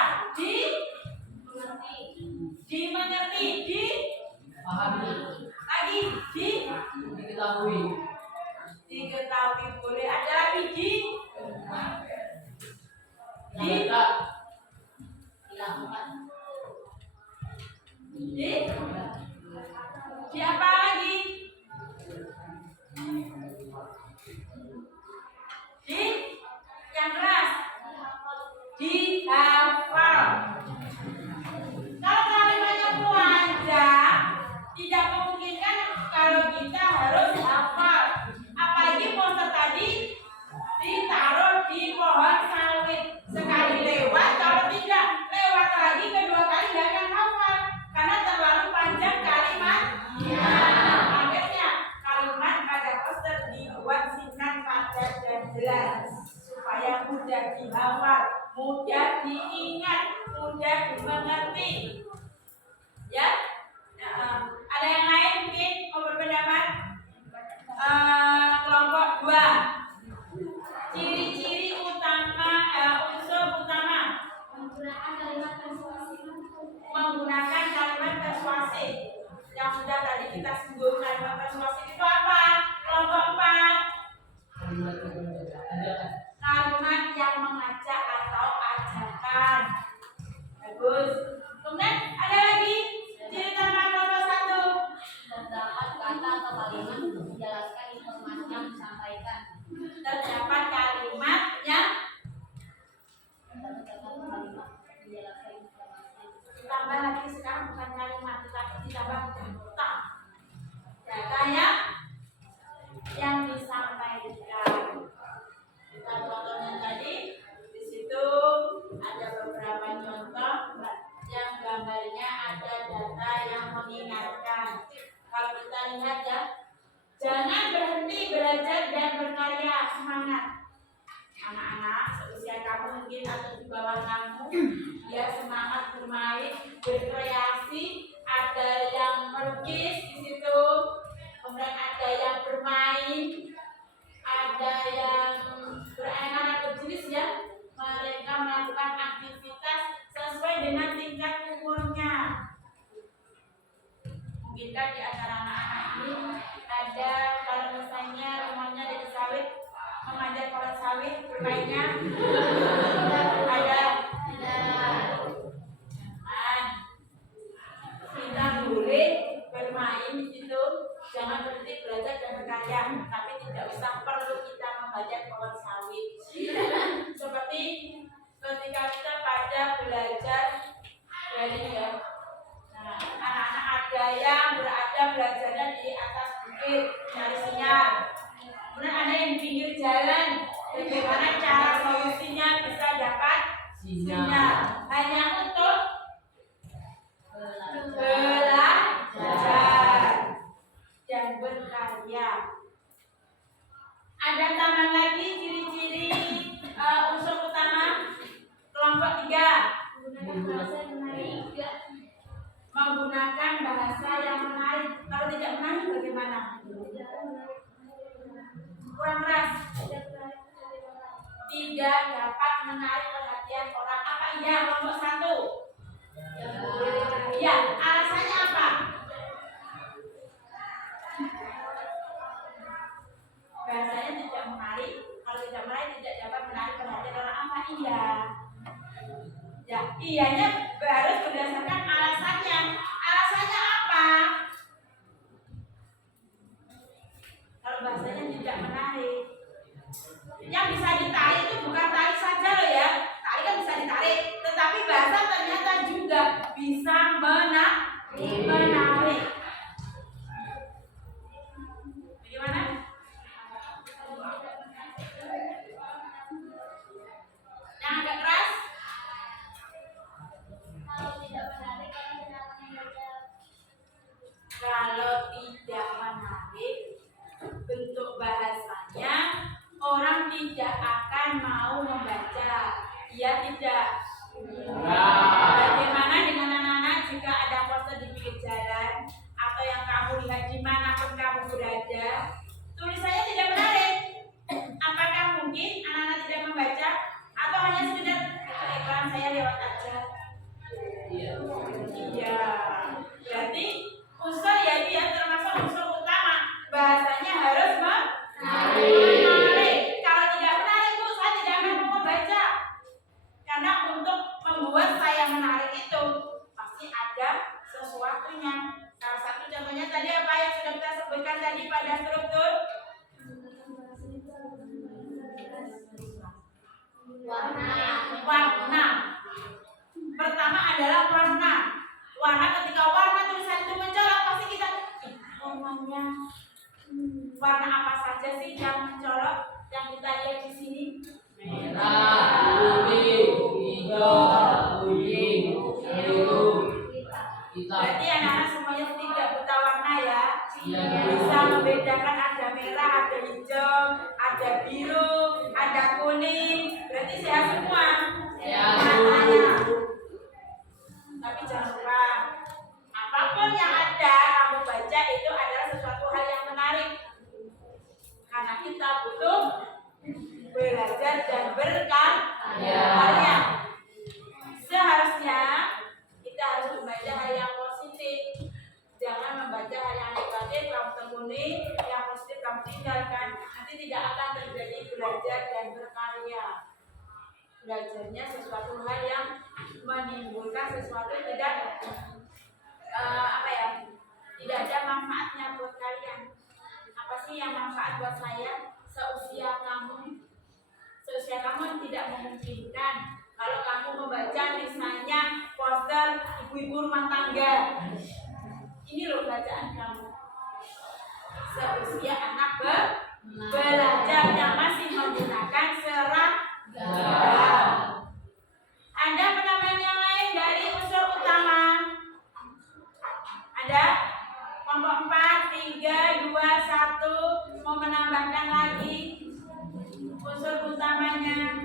dimengerti, pahami, lagi, diketahui boleh. Ada lagi di apa lagi? Di yang keras, dihafal. Kalau kalimatnya panjang, tidak memungkinkan kalau kita harus hafal. Apalagi poster tadi ditaruh di pohon sawit. Sekali lewat, kalau tidak lewat lagi kedua kali tidak akan hafal karena terlalu panjang kalimatnya. Akhirnya kalimat pada poster dibuat singkat, padat dan jelas supaya mudah dihafal, mudah diingat, mudah dimengerti. Ya, ada yang lain mungkin mau berpendapat? Kelompok 2. Ciri-ciri utama, unsur utama menggunakan kalimat persuasif. Yang sudah tadi kita singgung, kalimat persuasif itu apa? Kelompok 4. Kalimat yang mengajak atau ajakan. Bagus. Kemudian ada lagi ciri utama kelompok 1. Terdapat kata atau kalimat untuk menjelaskan informasi yang disampaikan. Terdapat kalimat yang ditambah lagi, sekarang bukan kalimat tetapi ditambah data. Data yang disampaikan. Kita contohnya tadi di situ ada beberapa contoh yang gambarnya ada data yang mengingatkan. Kalau kita lihat ya, jangan berhenti belajar dan berkarya, semangat. Anak-anak seusia kamu mungkin atau di bawah kamu, ya semangat bermain, berkreasi. Ada yang melukis di situ, kemudian ada yang bermain, ada yang beraneka jenis ya. Mereka melakukan aktivitas sesuai dengan tingkat umurnya. Mungkinkah di antara anak-anak ini ada kalau misalnya rumahnya di sawit, memanjat pohon sawit bermainnya? Ada. Kita boleh bermain di situ, jangan berhenti belajar dan berkarya, tapi tidak usah perlu kita di pinggir jalan. Bagaimana cara solusinya bisa dapat sinyal? Hanya untuk belajar dan berkarya. Ada tambahan lagi ciri-ciri unsur utama kelompok 3. Menggunakan bahasa yang menarik. Kalau tidak menarik bagaimana? Kurang keras. Tidak dapat menarik perhatian orang. Apa iya kelompok 1? Ya, alasannya apa? Bahasanya tidak menarik. Kalau tidak menarik tidak dapat menarik perhatian orang. Apa iya? Ya, iyanya harus berdasarkan alasannya. Alasannya apa? Kalau bahasanya tidak menarik, yang bisa ditarik itu bukan tarik saja loh ya. Tarik kan bisa ditarik, tetapi bahasa ternyata juga bisa menarik. Bagaimana? Yang agak keras? Kalau tidak menarik bentuk bahasanya, orang tidak akan mau membaca. Iya tidak? Bagaimana dengan anak-anak jika ada poster di pinggir jalan atau yang kamu lihat dimanapun kamu berada, tulisannya tidak menarik? Apakah mungkin anak-anak tidak membaca atau hanya sekedar iklan saya lewat aja? Iya. Berarti unsur ya dia termasuk unsur utama. Bahasanya harus menarik. Kalau tidak menarik itu saya tidak akan mau membaca. Karena untuk membuat saya menarik itu pasti ada sesuatunya. Salah satu contohnya tadi apa yang sudah kita sebutkan tadi pada struktur warna. Pertama adalah warna. Warna, ketika warna tulisan itu mencolok pasti kita warnanya warna apa saja sih yang mencolok yang kita lihat di sini? Merah, kuning, hijau, kuning, biru, hitam. Berarti anak-anak semuanya tidak buta warna ya. Iya. Bisa membedakan ada merah, ada hijau, ada biru, ada kuning. Berarti sehat semua. Sehat. Matanya. Tapi jangan lupa, apapun yang ada kamu baca itu adalah sesuatu hal yang menarik. Karena kita butuh belajar dan berkarya. Seharusnya kita harus membaca hal yang positif. Jangan membaca hal yang negatif, kamu tekuni, yang positif kamu tinggalkan. Nanti tidak akan terjadi belajar dan berkarya. Belajarnya sesuatu hal yang menimbulkan sesuatu tidak tidak ada manfaatnya buat kalian. Apa sih yang manfaat buat saya? Seusia kamu tidak memungkinkan kalau kamu membaca misalnya poster ibu-ibu rumah tangga. Ini loh bacaan kamu. Seusia anak belajar yang masih menggunakan seragam. Ada penambahan yang lain dari unsur utama? Ada? Kelompok 4, 3, 2, 1 mau menambahkan lagi unsur utamanya.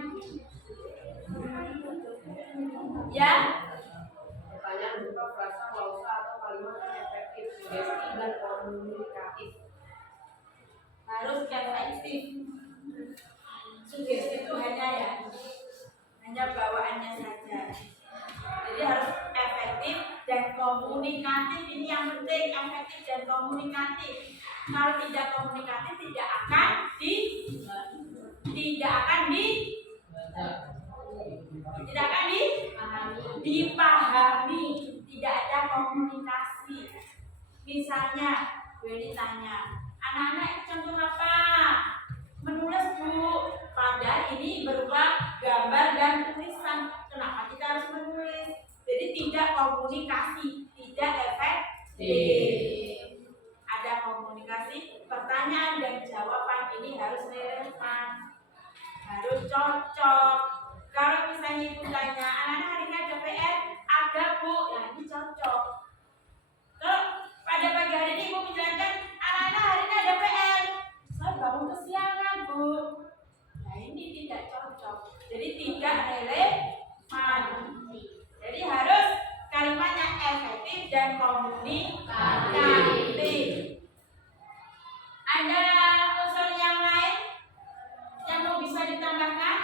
Ya? Pertanyaan berupa frasa, klausa atau kalimat yang efektif, sugesti dan komunikatif. Harus efektif. Sugesti itu hanya bawaannya saja. Jadi harus efektif dan komunikatif. Ini yang penting, efektif dan komunikatif. Kalau tidak komunikatif tidak akan dipahami. Tidak ada komunikasi. Misalnya, Beli tanya, anak-anak contoh apa? Menulis Bu, padahal ini berupa gambar dan tulisan. Kenapa kita harus menulis? Jadi tidak komunikasi, tidak efektif. Ada komunikasi, pertanyaan dan jawaban ini harus depan. Harus cocok. Kalau misalnya ibu tanya, anak-anak hari ini ada PR? Ada bu, ya ini cocok. Kalau pada pagi hari ini ibu menjelaskan, anak-anak hari ini ada PR. Saya bangun kesiangan bu. Nah ini tidak cocok. Jadi tidak relevan. Jadi harus kalimatnya efektif dan komunikatif. Ada unsur yang lain yang mau bisa ditambahkan?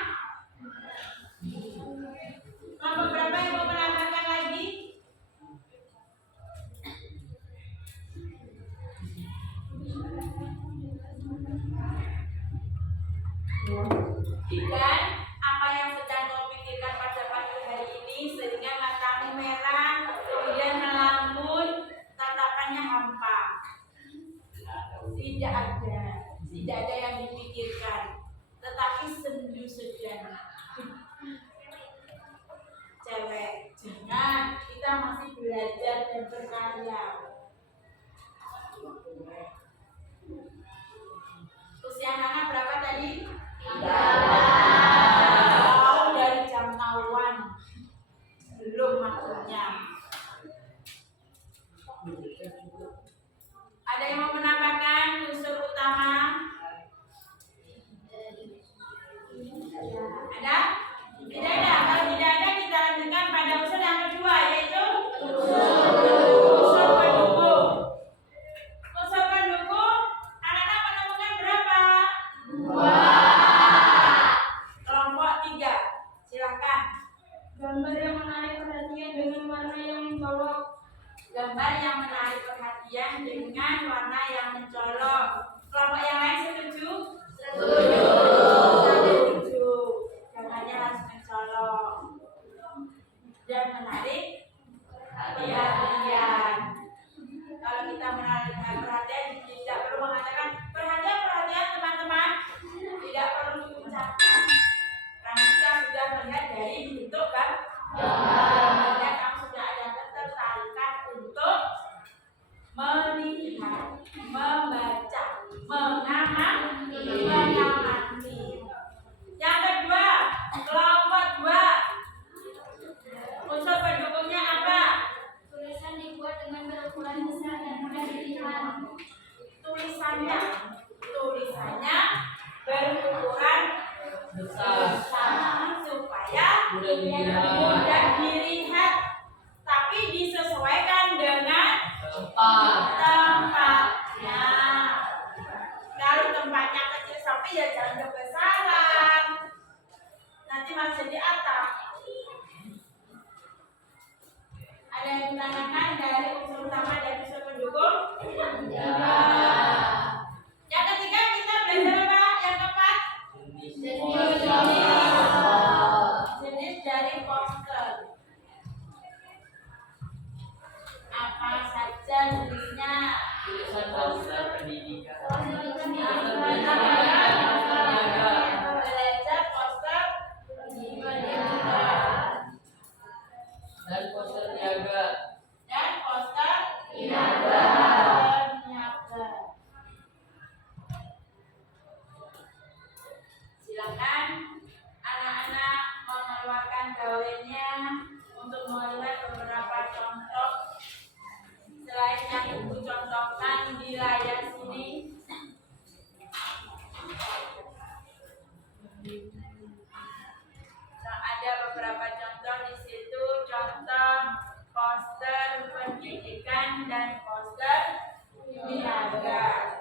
Kelompok berapa yang mau menambahkan lagi? Dan apa yang sedang kau pikirkan pada pagi hari ini sehingga matamu merah, kemudian melamun, tatapannya hampa? Tidak ada yang dipikirkan, tetapi sendu saja. Cewek, jangan, kita masih belajar dan berkarya. Usia anak berapa tadi? 3 tahun dari jam kawan. Belum maksudnya. Ada yang mau menambahkan unsur utama? Ada? Tidak ada. Kalau tidak ada, kita lanjutkan pada unsur yang kedua, yaitu unsur pendukung. Unsur pendukung, anak-anak menemukan berapa? 2. Kelompok 3. Silakan. Gambar yang menarik perhatian dengan warna yang mencolok. Gambar yang menarik perhatian dengan warna yang mencolok. Kelompok yang lain setuju? Setuju. Gambarnya harus mencolok dan menarik perhatian. Kalau kita menarik perhatian, tidak perlu mengatakan perhatian teman-teman. Tidak perlu diucapkan. Karena kita sudah melihat dari bentuk kan? Dan kamu sudah ada ketertarikan untuk melihat, membaca, mengamati. Yang kedua, kelompok 2. Unsur pendukungnya apa? Tulisan dibuat dengan berukuran besar dan mudah dilihat. Tulisannya berukuran besar supaya mudah dilihat, tapi disesuaikan dengan tempatnya. Kalau tempatnya kecil sapi ya jangan kebesaran, nanti malah jadi atap. Ada yang ditanyakan dari unsur utama dan unsur pendukung? Yang ketiga kita belajar apa? Yang keempat? Jenis dari poster. Apa saja jenisnya? Tulisan poster pendidikan. Belajar poster Dan poster niaga. niaga. Silakan anak-anak mengeluarkan gawennya untuk melihat beberapa contoh selain yang ibu contohkan di layar sini. Ada beberapa contoh di situ, contoh poster pendidikan dan poster niaga.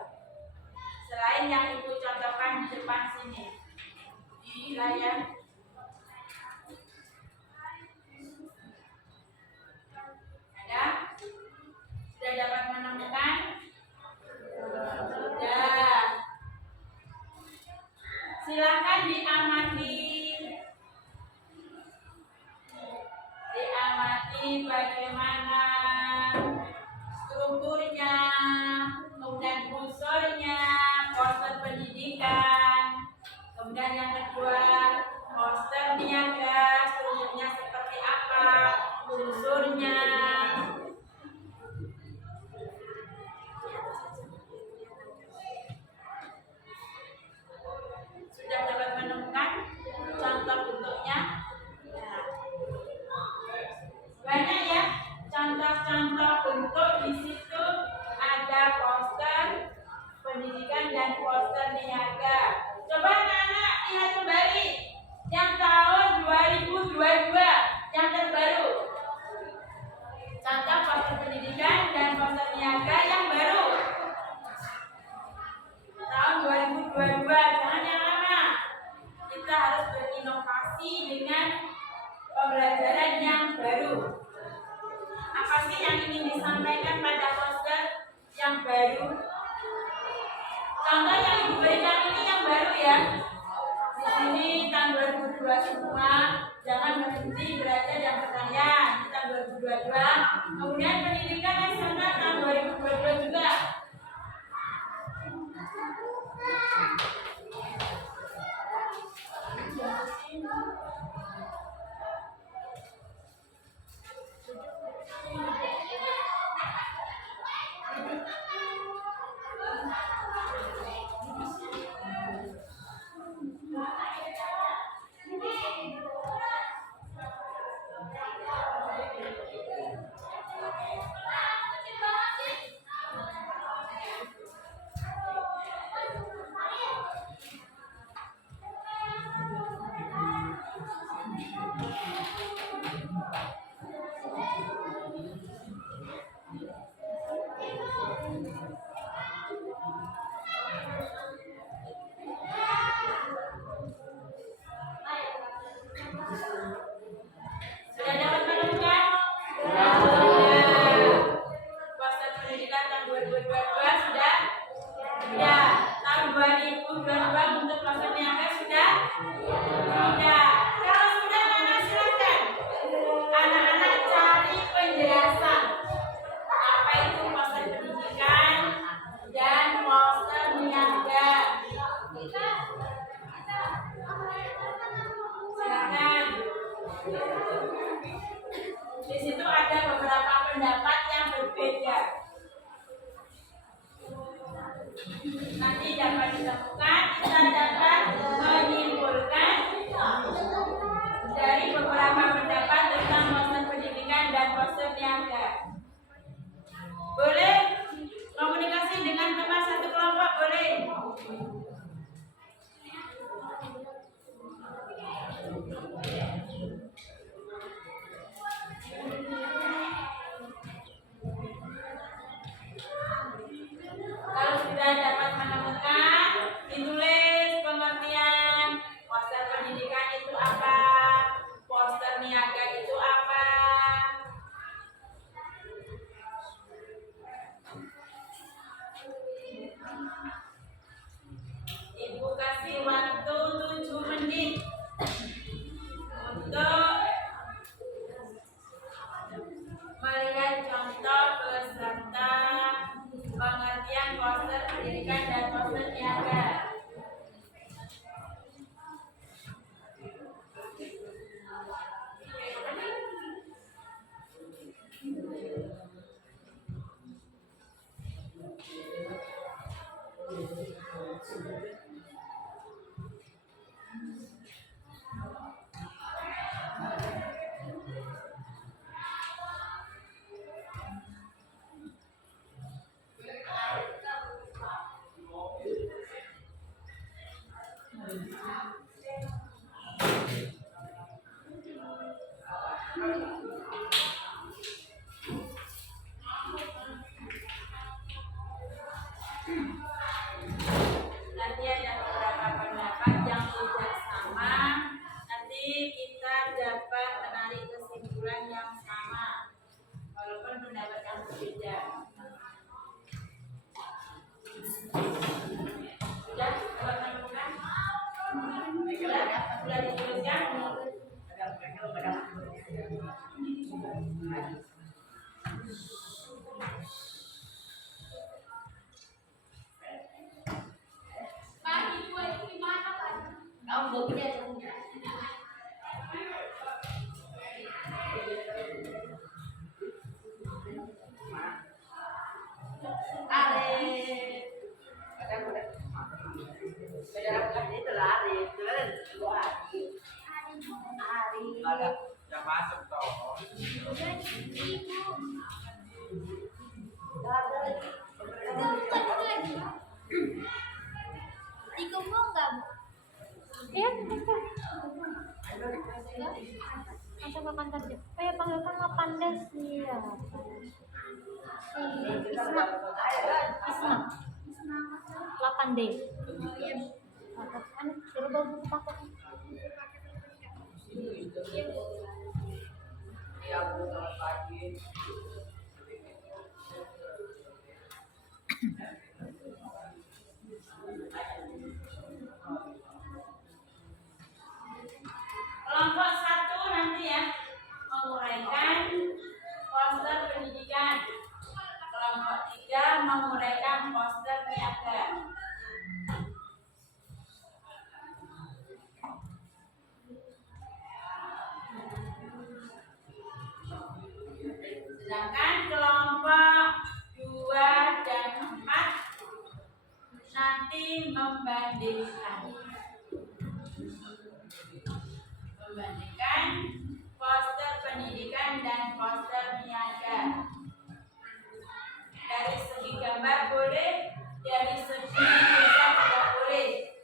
Selain yang ibu contohkan di depan sini di layar. Ada? Sudah dapat menemukan? Sudah. Silakan diamati bagaimana strukturnya, kemudian unsurnya, poster pendidikan, kemudian yang kedua poster niaga, strukturnya seperti apa, unsurnya. 2022 semua jangan berhenti belajar dan berkarya di tahun 2022. Kemudian pendidikan nasional tahun 2022 juga. Sudah dapat menemukan? Poster pendidikan tahun 2022 sudah? Sudah. Tahun 2022 untuk poster niaga sudah? Sudah. Kalau sudah, maka silakan anak-anak cari penjelasan apa itu poster pendidikan dan poster niaga. Silakan. Di situ ada beberapa pendapat yang berbeda. Nanti dapat ditemukan, kita dapat menyimpulkan dari beberapa pendapat tentang poster pendidikan dan poster niaga. Boleh komunikasi dengan teman satu kelompok, boleh. Kalau sudah dapat menemukan, ditulis pengertian poster pendidikan itu apa, poster niaga itu apa. Ibu kasih waktu 7 menit untuk melihat contoh beserta pengertian poster pendidikan dan poster niaga. Nanti ada beberapa pendapat yang tidak sama. Nanti kita dapat menarik kesimpulan yang sama, walaupun pendapat yang berbeda. Sudah dapat menemukan? Sudah dituliskan? Ada yang masuk toh. Dikumpul nggak, Bu? Iya, kita. Masuk ke kantor dia. Oh ya, panggilkan Pandes ya. Isma. Isma. 8D. Anu, suruh bawa buku paket. Ya, Bu, selamat pagi. pendidikan. Membandingkan poster pendidikan dan poster niaga. Dari segi gambar boleh, dari segi tulisan juga boleh.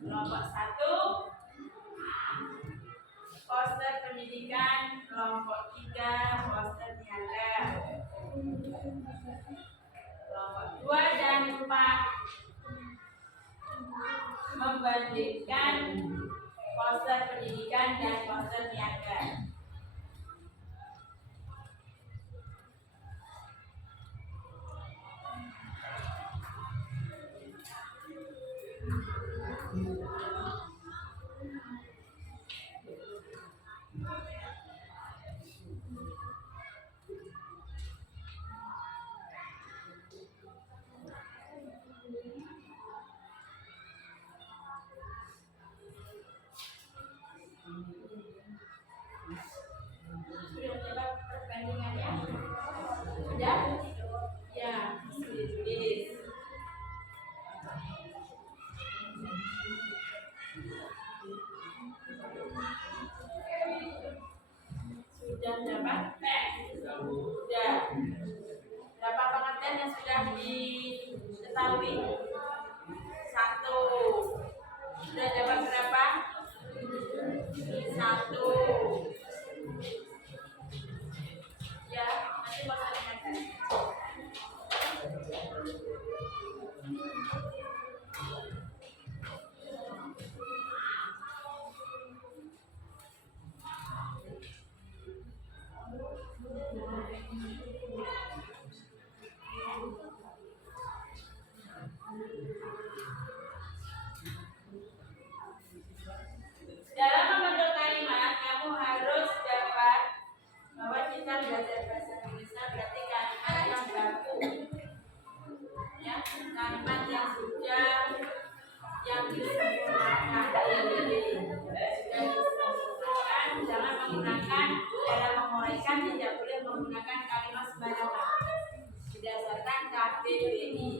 Kelompok 1 poster pendidikan, kelompok 3 poster niaga. Kelompok 2 dan 4 membandingkan poster pendidikan dan poster niaga. Sudah coba perbandingannya? Sudah? Ya, ditulis. Sudah berapa? Sudah. Berapa pengertian yang sudah diketahui? 1. Sudah dapat berapa? 1. Ya, nanti bakal ingatkan. Dalam membentuk kalimat, kamu harus dapat bahwa kita belajar bahasa Indonesia berarti kalimat yang baku, ya, kalimat yang sudah yang disempurnakan, sudah disempurnakan. Jangan menggunakan dalam menguraikan, tidak boleh menggunakan kalimat sembarangan berdasarkan KBBI.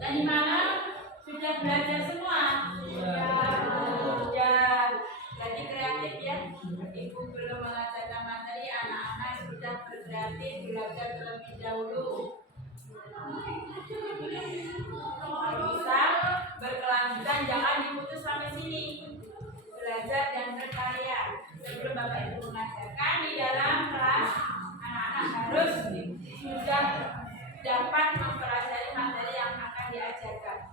Tadi malam sudah belajar semua? Sudah. Berarti kreatif ya. Ibu belum mengajarkan materi, anak-anak sudah berkreatif belajar terlebih dahulu. Kalau bisa berkelanjutan, jangan diputus sampai sini. Belajar dan berkarya. Sebelum Bapak Ibu mengajarkan di dalam kelas, anak-anak harus sudah dapat mempelajari materi yang akan diajarkan.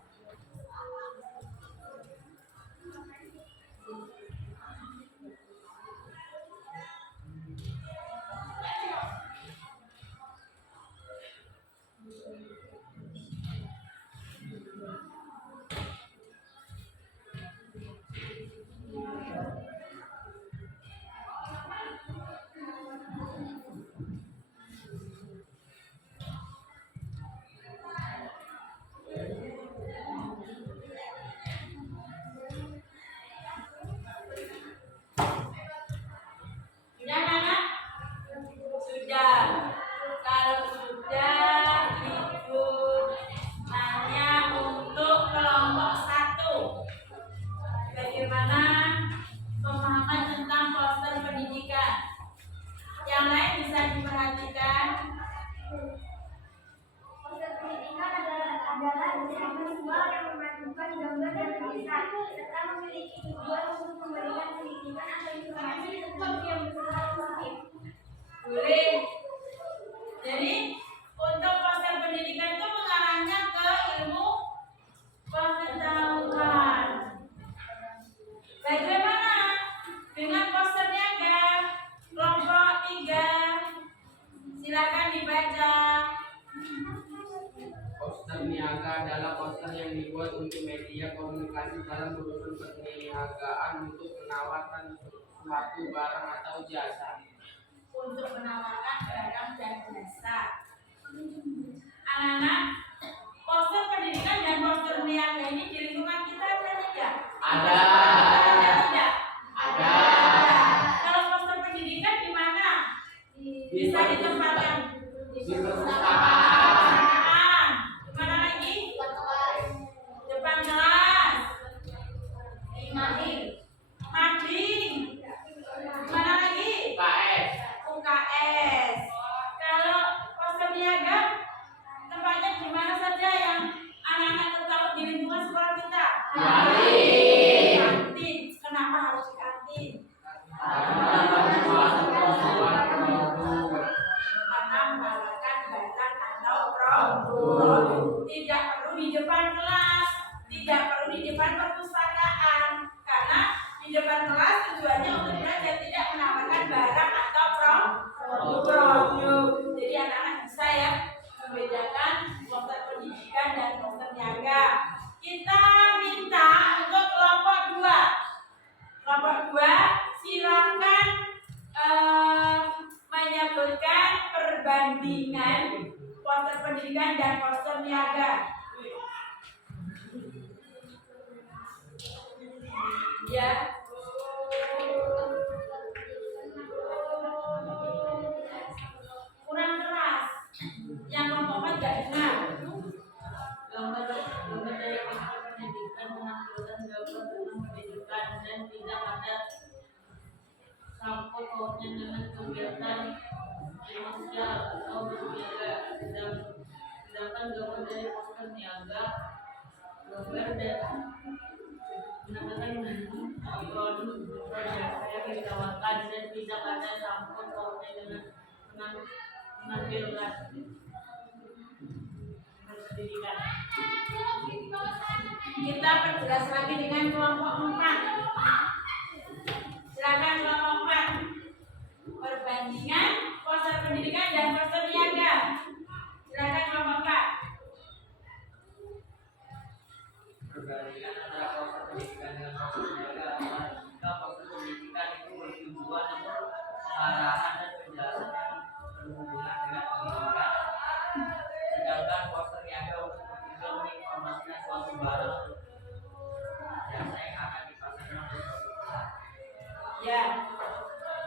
Sudah anak? Sudah. Kalau sudah, Ibu tanya untuk kelompok 1. Bagaimana pemahaman tentang poster pendidikan? Yang lain bisa diperhatikan. Poster pendidikan adalah desain visual yang memadukan gambar dan tulisan serta memiliki tujuan untuk memberikan pendidikan atau informasi tertentu yang bersifat positif. Boleh. Jadi untuk poster pendidikan itu mengarahnya ke ilmu pengetahuan. Bagaimana dengan poster niaga kelompok 3? Silakan dibaca. Poster niaga adalah poster yang dibuat untuk media komunikasi dalam urusan perniagaan untuk menawarkan suatu barang atau jasa. Untuk menawarkan barang dan jasa. Anak-anak, poster pendidikan dan poster niaga ini di lingkungan kita ada tidak? Ada. Ada tidak? Ada. Kalau poster pendidikan di mana? Bisa ditempatkan Di perpustakaan. Perpustakaan. Mana lagi? Depan kelas. Mading. Mana lagi? KS. UKS. Kalau poster niaga tempatnya di mana saja yang anak-anak ketahui di lingkungan sekolah kita? Kantin. Kantin. Kenapa harus di kantin? Karena Karena menawarkan barang atau produk. Tidak perlu di depan kelas, tidak perlu di depan perpustakaan, karena di depan kelas tujuannya untuk belajar, tidak menawarkan barang atau produk. Jadi anak-anak bisa ya membedakan poster pendidikan dan poster niaga. Kita minta untuk kelompok 2. Kelompok 2 silakan menyebutkan perbandingan poster pendidikan dan poster niaga. Ya. Kurang keras. Yang kelompok 4 enggak dengar. Gambar dari poster pendidikan menampilkan gambar tentang pendidikan dan tidak ada sangkut pautnya dengan kegiatan finansial atau berniaga. Sedangkan gambar dari poster niaga gambar dan menampilkan produk yang ditawarkan dan tidak ada sangkut pautnya dengan menampilkan pendidikan. Kita perjelas lagi dengan kelompok 4. Silakan kelompok 4. Perbandingan poster pendidikan dan poster niaga. Silakan kelompok 4. Perbandingan antara poster pendidikan dengan poster niaga adalah jika poster pendidikan itu bertujuan untuk pengarahan dan penjelasan yang berhubungan dengan pendidikan, sedangkan poster niaga untuk bertujuan menginformasikan suatu barang jasa yang akan dipasarkan oleh suatu. Ya.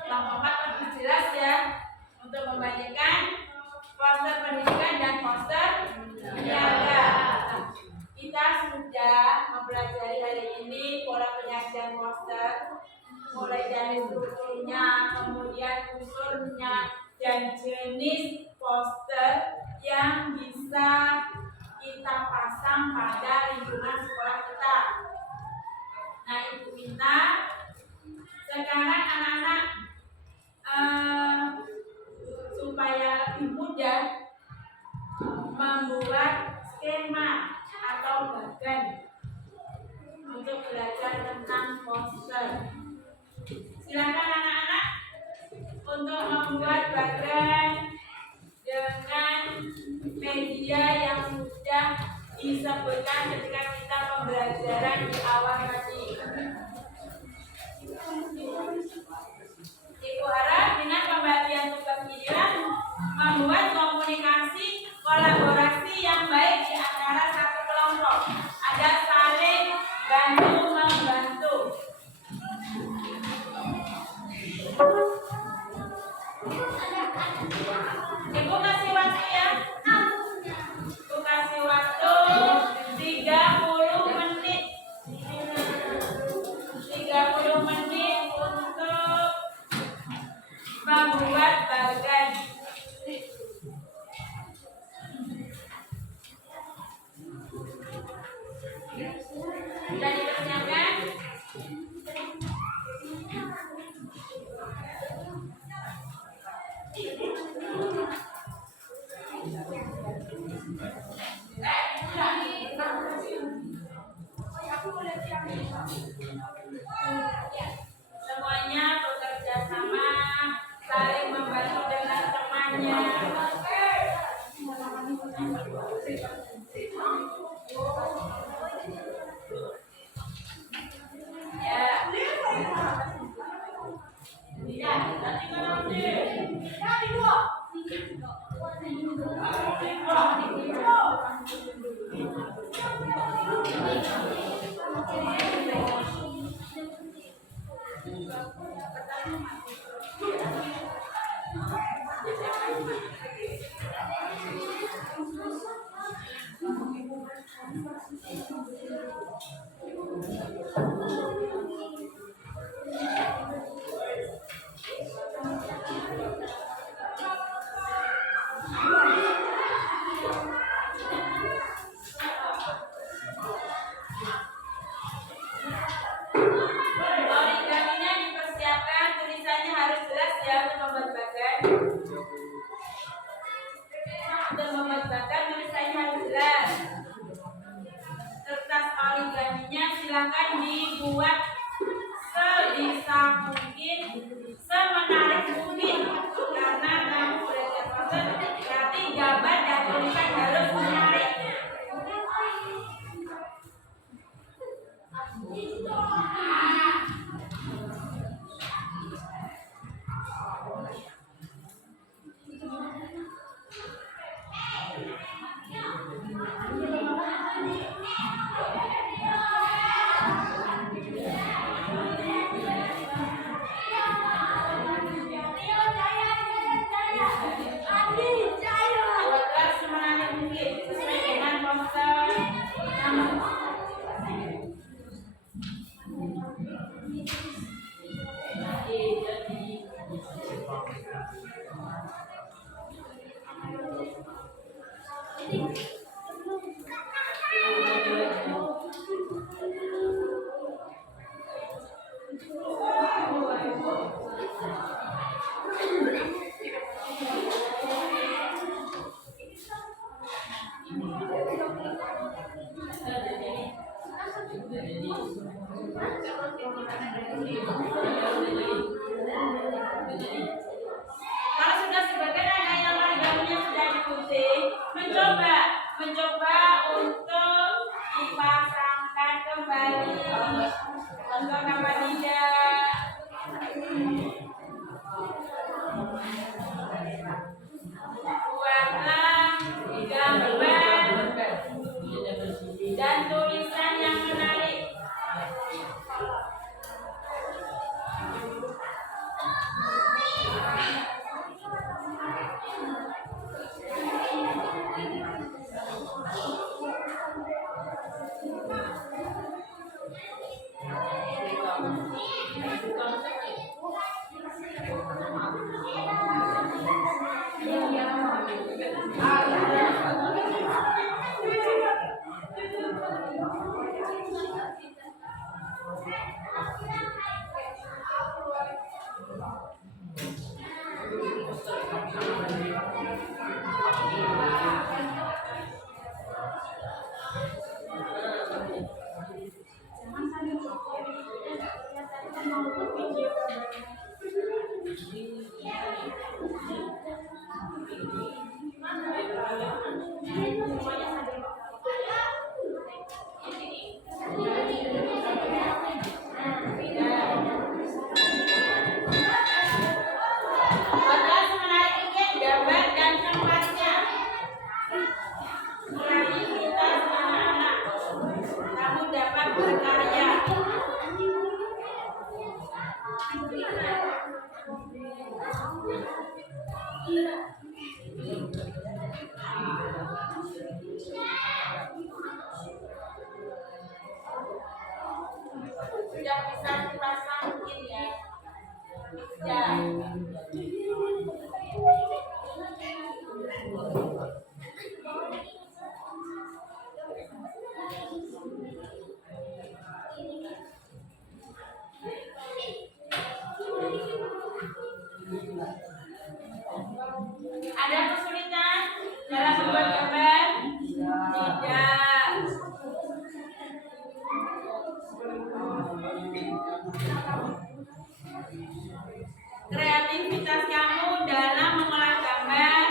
Kelompok 4 lebih jelas ya untuk membandingkan poster pendidikan dan poster niaga. Kita sudah mempelajari hari ini pola penyajian poster, mulai dari strukturnya, kemudian unsurnya, dan jenis poster yang bisa kita pasang pada lingkungan sekolah kita. Nah, Ibu minta sekarang anak-anak supaya lebih mudah membuat skema atau bagan untuk belajar tentang poster. Silakan anak-anak untuk membuat bagan dengan media yang sudah disebutkan ketika kita pembelajaran di awal tadi. Ibu harap dengan pembagian tugas inilah membuat komunikasi kolaborasi yang baik di antara satu kelompok. Ada saling bantu membantu. Ibu kasih waktu ya. Ibu kasih waktu 30 menit. 30 menit untuk membuat bagan. Sudah dipersiapkan? Semuanya bekerja sama, saling membantu dengan temannya. Origaminya dipersiapkan, tulisannya harus jelas ya untuk membuat bagan. Untuk membuat bagan tulisannya harus jelas. Kertas origaminya silakan dibuat sebisa mungkin, semenarik mungkin. Karena kamu belajar poster, berarti gambar dan tulisan harus menarik. Buatlah semenarik mungkin sesuai dengan poster nama. Kalau sudah sebagian ada yang origaminya sudah digunting, mencoba untuk dipasangkan kembali. Untuk apa tidak? Buatlah gambar dan tulisan yang menarik. Buatlah semenarik mungkin gambar dan tempatnya. Kreativitas anak-anak, kamu dapat berkarya. Sudah bisa dipasang mungkin ya. Sudah. Ada kesulitan dalam membuat gambar? Tidak. Kreativitas kamu dalam mengolah gambar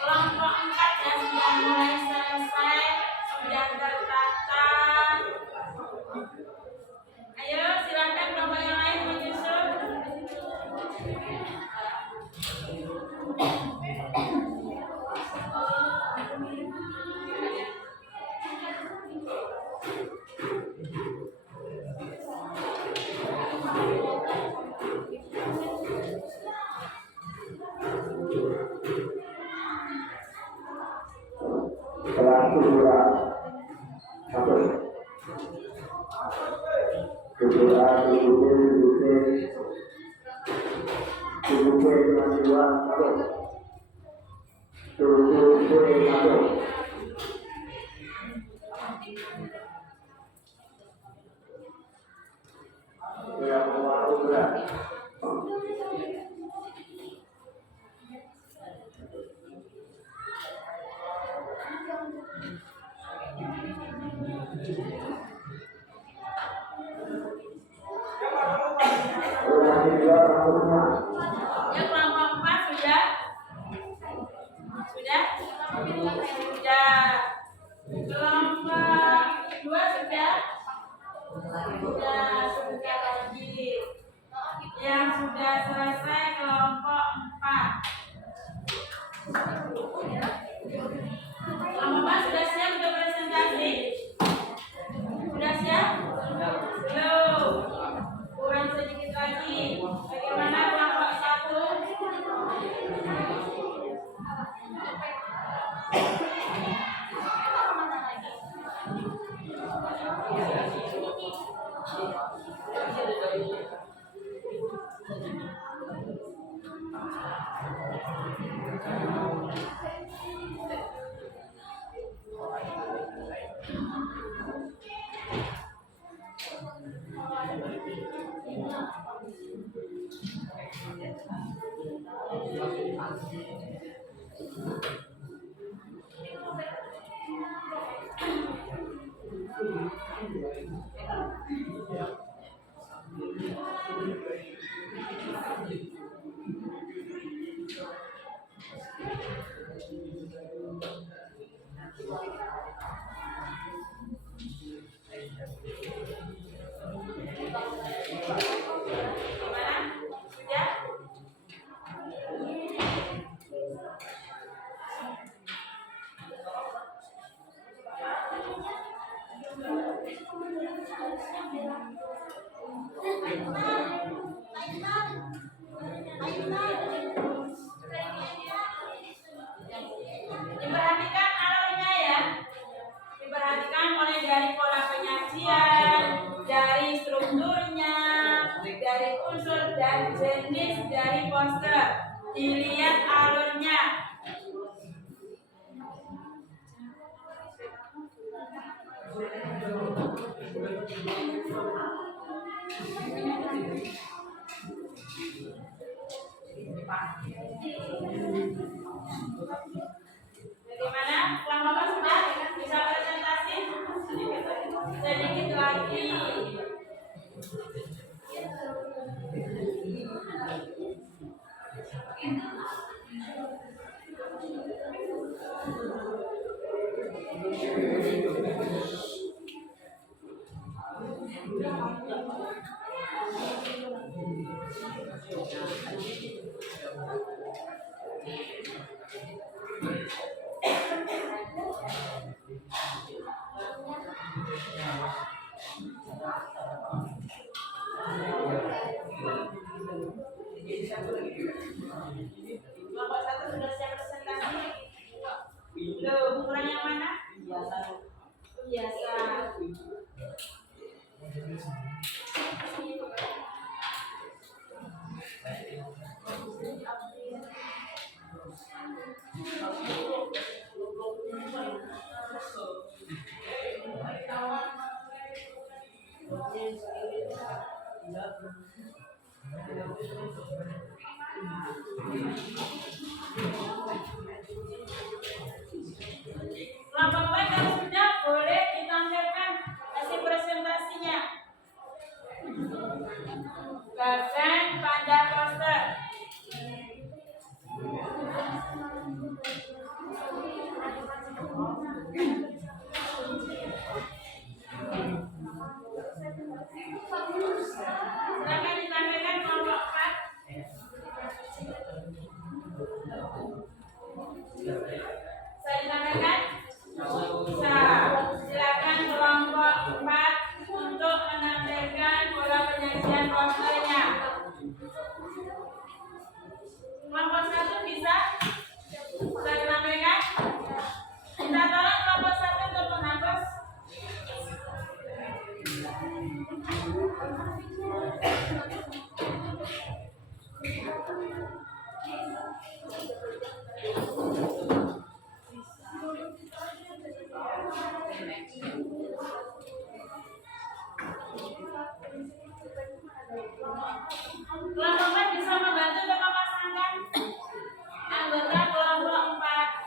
Kelompok 4 yang sudah mulai selesai, sudah tertata. Ayo silakan kelompok yang lain menyusul. Kelas kedua satu kedua tujuh mahasiswa satu satu yang mau Ya kelompok 4 sudah? Sudah? Sudah. Kelompok 2 sudah? Sudah lagi. Yang sudah selesai kelompok 4. Kelompok 4 sudah siap untuk presentasi? Sudah siap? Belum. Kurang sedikit lagi. Bagaimana kelompok 1? Gimana? Sudah? Diperhatikan alurnya ya. Diperhatikan mulai dari pola penyajian, dari strukturnya, dari unsur dan jenis dari poster. Dilihat alurnya. Bagaimana? Kelompok sudah bisa presentasi? Sedikit lagi. Kelompok satu sudah siap presentasi? Belum. Kurang yang mana? Biasa. Kelompok baik yang sudah boleh ditampilkan hasil presentasinya. Bahkan pada poster. Silakan ditampilkan kelompok 4. Saya ditampilkan? Bisa. Silakan kelompok 4 untuk menampilkan pola penyajian posternya. Kelompok 1 bisa? Sudah ditampilkan? Kita tolong kelompok 1 untuk menghapus. Kelompok 4 bisa membantu untuk memasangkan anggota kelompok 4.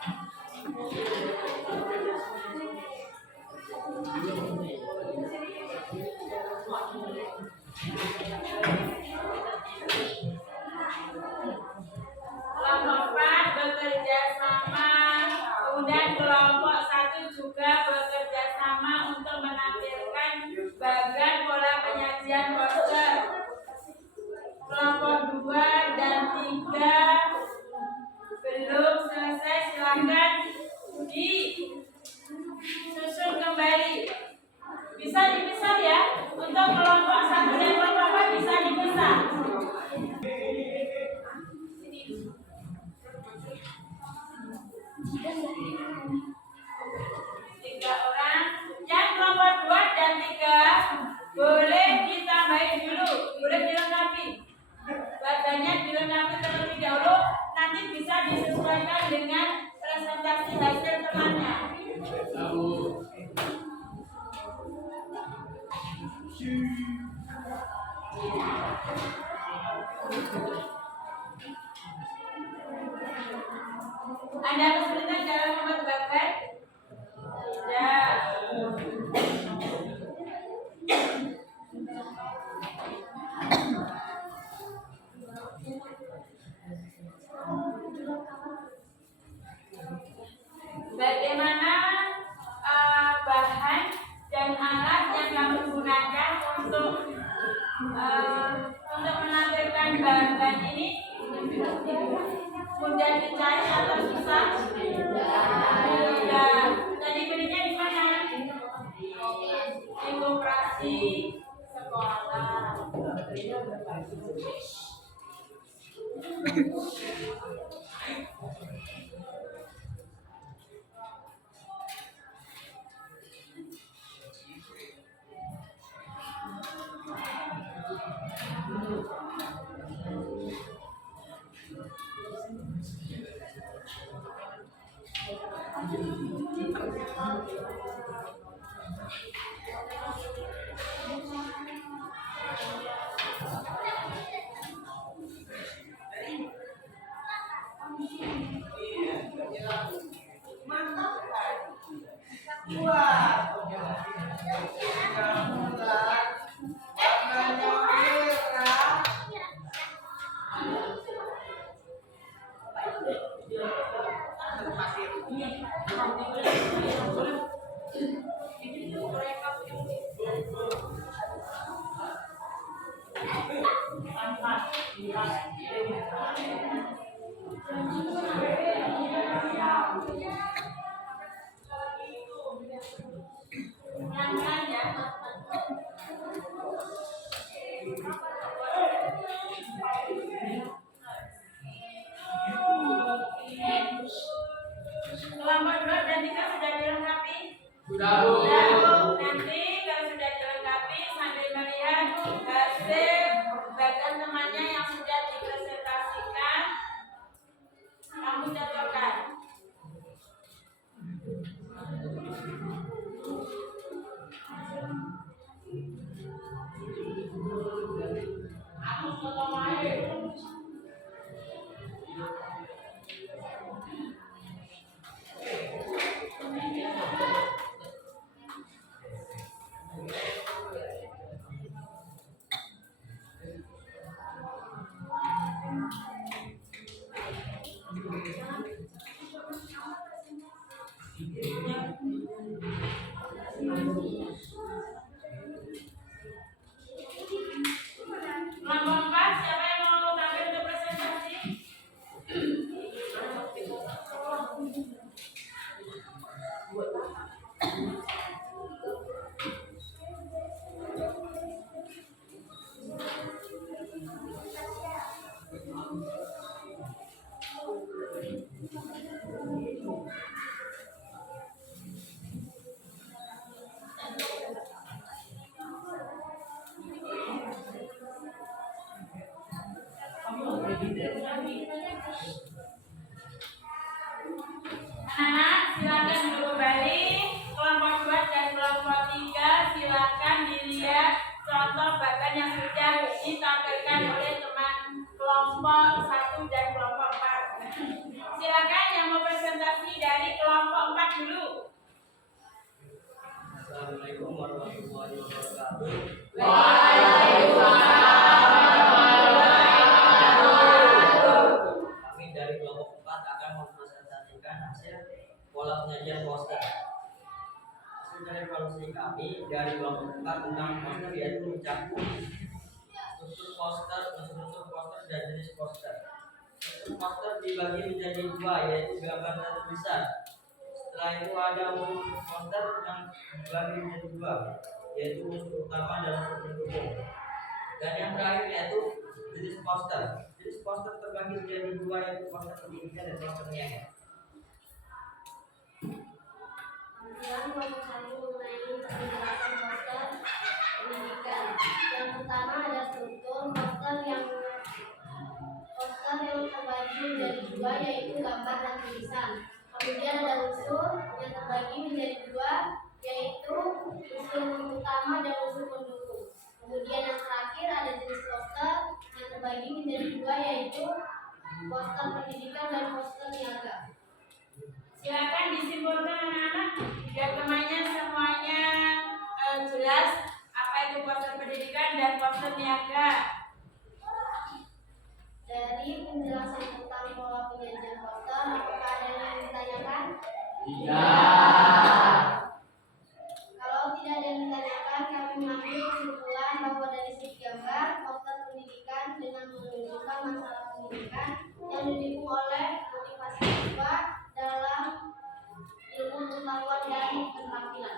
Kelompok 4 bekerja sama, kemudian kelompok 1 juga bekerja sama untuk menampilkan bagan pola penyajian poster. Kelompok 2 dan 3 belum selesai, silakan disusun kembali. Bisa dipisah ya, untuk kelompok 1 dan kelompok 4 bisa dipisah. Tiga orang, yang kelompok 2 dan 3 boleh ditambahin dulu, boleh dilengkapi. Badannya dilengkapi terlebih dahulu, nanti bisa disesuaikan dengan presentasi hasil temannya. Ada kesulitan dalam membuat bagan? Tidak. Bagaimana bahan dan alat yang kamu gunakan untuk menampilkan bahan ini? Mudah dicari atau susah? Mudah. Tadi belinya di mana? Di koperasi sekolah. Pelan-pelan ya. Kelompok 2 dan 3 sudah dilengkapi? Sudah, Bu. Sudah, Bu. Nanti kalau sudah dilengkapi sambil melihat hasil bagian temannya yang sudah dipresentasikan, kamu cocokkan. Kelompok 4, siapa yang mau tampil untuk presentasi? Anak-anak silakan duduk kembali. Kelompok 2 dan kelompok 3 silakan dilihat contoh bagan yang sudah ditampilkan oleh teman kelompok 1 dan kelompok 4. Silakan yang mau presentasi dari kelompok 4 dulu. Assalamualaikum warahmatullahi wabarakatuh. Kami dari kelompok 4 akan mempresentasikan hasil pola penyajian poster. Hasil dari evaluasi kami dari kelompok 4 tentang poster yaitu mencakup struktur poster, unsur-unsur poster, dan jenis poster. Unsur poster dibagi menjadi 2, yaitu gambar dan tulisan. Setelah itu ada unsur poster yang dibagi menjadi 2, yaitu unsur utama dan unsur pendukung. Dan yang terakhir yaitu jenis poster. Jenis poster terbagi menjadi 2, yaitu poster pendidikan dan poster niaga. Tampilan kelompok 1 mengenai penjelasan poster pendidikan. Yang pertama ada struktur poster yang terbagi menjadi 2, yaitu gambar dan tulisan. Kemudian ada unsur yang terbagi menjadi 2, yaitu unsur utama dan unsur pendukung. Kemudian yang terakhir ada jenis poster yang terbagi menjadi 2, yaitu poster pendidikan dan poster niaga. Silakan disimpulkan anak-anak biar temannya semuanya jelas apa itu poster pendidikan dan poster niaga. Dari penjelasan tentang pola penyajian poster, apakah ada yang ditanyakan? Tidak. Kalau tidak ada yang ditanyakan, kami mengambil kesimpulan bahwa dari segi gambar, poster pendidikan dengan menunjukkan masalah pendidikan yang didukung oleh motivasi siswa dalam ilmu pengetahuan dan keterampilan.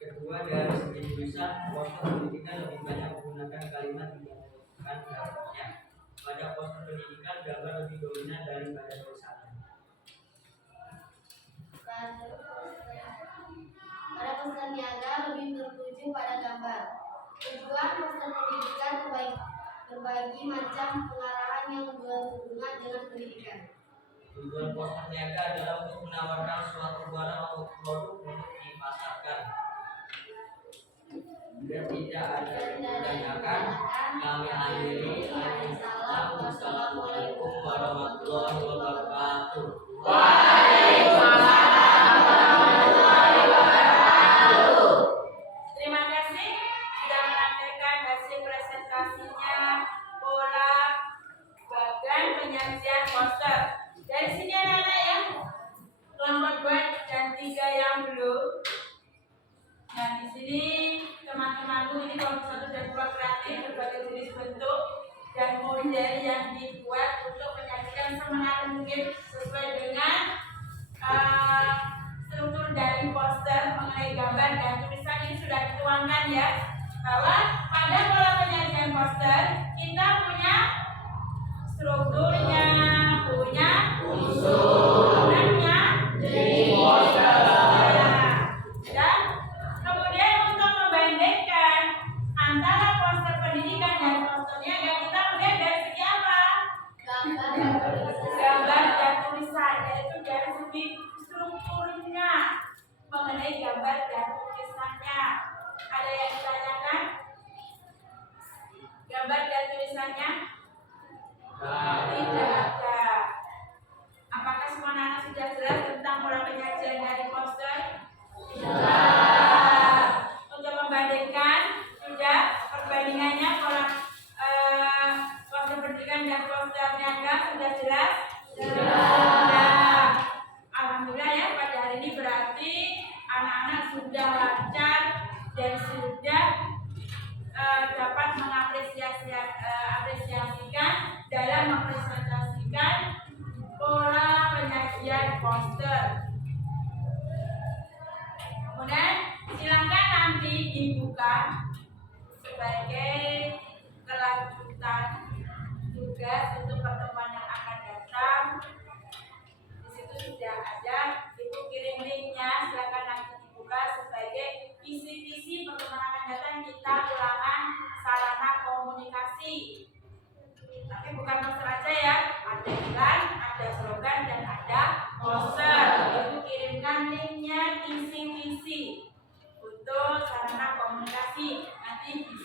Kedua, dari segi tulisan, poster pendidikan lebih banyak menggunakan kalimat yang bukan gambarnya. Pada poster pendidikan, gambar lebih dominan daripada tulisannya. Pada poster niaga lebih tertuju pada gambar. Tujuan poster pendidikan berbagai macam pengarahan yang berhubungan dengan pendidikan. Tujuan poster niaga adalah untuk menawarkan suatu barang atau produk untuk dipasarkan. Jika tidak ada yang ditanyakan, kami akhiri. Wassalamualaikum warahmatullahi wabarakatuh. Terima kasih sudah menampilkan hasil presentasinya pola bagan penyajian poster. Dari sini anak-anak ya, kelompok 2 dan 3 yang belum. Nah di sini teman-temanku ini kelompok 1 dan kelompok kreatif berbagai jenis bentuk dan model kalender yang dibuat untuk menyajikan semenarik mungkin sesuai dengan struktur dari poster mengenai gambar dan tulisan. Ini sudah dituangkan ya, bahwa pada pola penyajian poster kita punya strukturnya, punya unsur, punya poster. Dan kemudian untuk membandingkan antara poster pendidikan dan poster niaga, kita melihat dari segi apa? Gambar dan tulisan, yaitu dari segi strukturnya mengenai gambar dan tulisannya. Ada yang ditanyakan? Gambar dan tulisannya? Tidak ada. Apakah semua anak sudah jelas tentang pola penyajian dari poster? Tidak. Untuk membandingkan, sudah perbandingannya pola poster pendidikan dan poster niaga sudah jelas? Sudah. Alhamdulillah ya, pada hari ini berarti anak-anak sudah lancar dan sudah dapat mengapresiasikan dalam mempresentasikan pola penyajian poster. Kemudian silakan nanti dibuka sebagai kelanjutan tugas untuk pertemuan yang akan datang. Di situ sudah ada, ibu kirim linknya, silakan nanti dibuka sebagai visi-visi pertemuan akan datang. Kita ulangan sarana komunikasi. Tapi bukan poster aja ya, ada iklan, ada slogan, dan ada poster. Ibu kirimkan linknya, visi-visi untuk sarana komunikasi. Nanti bisa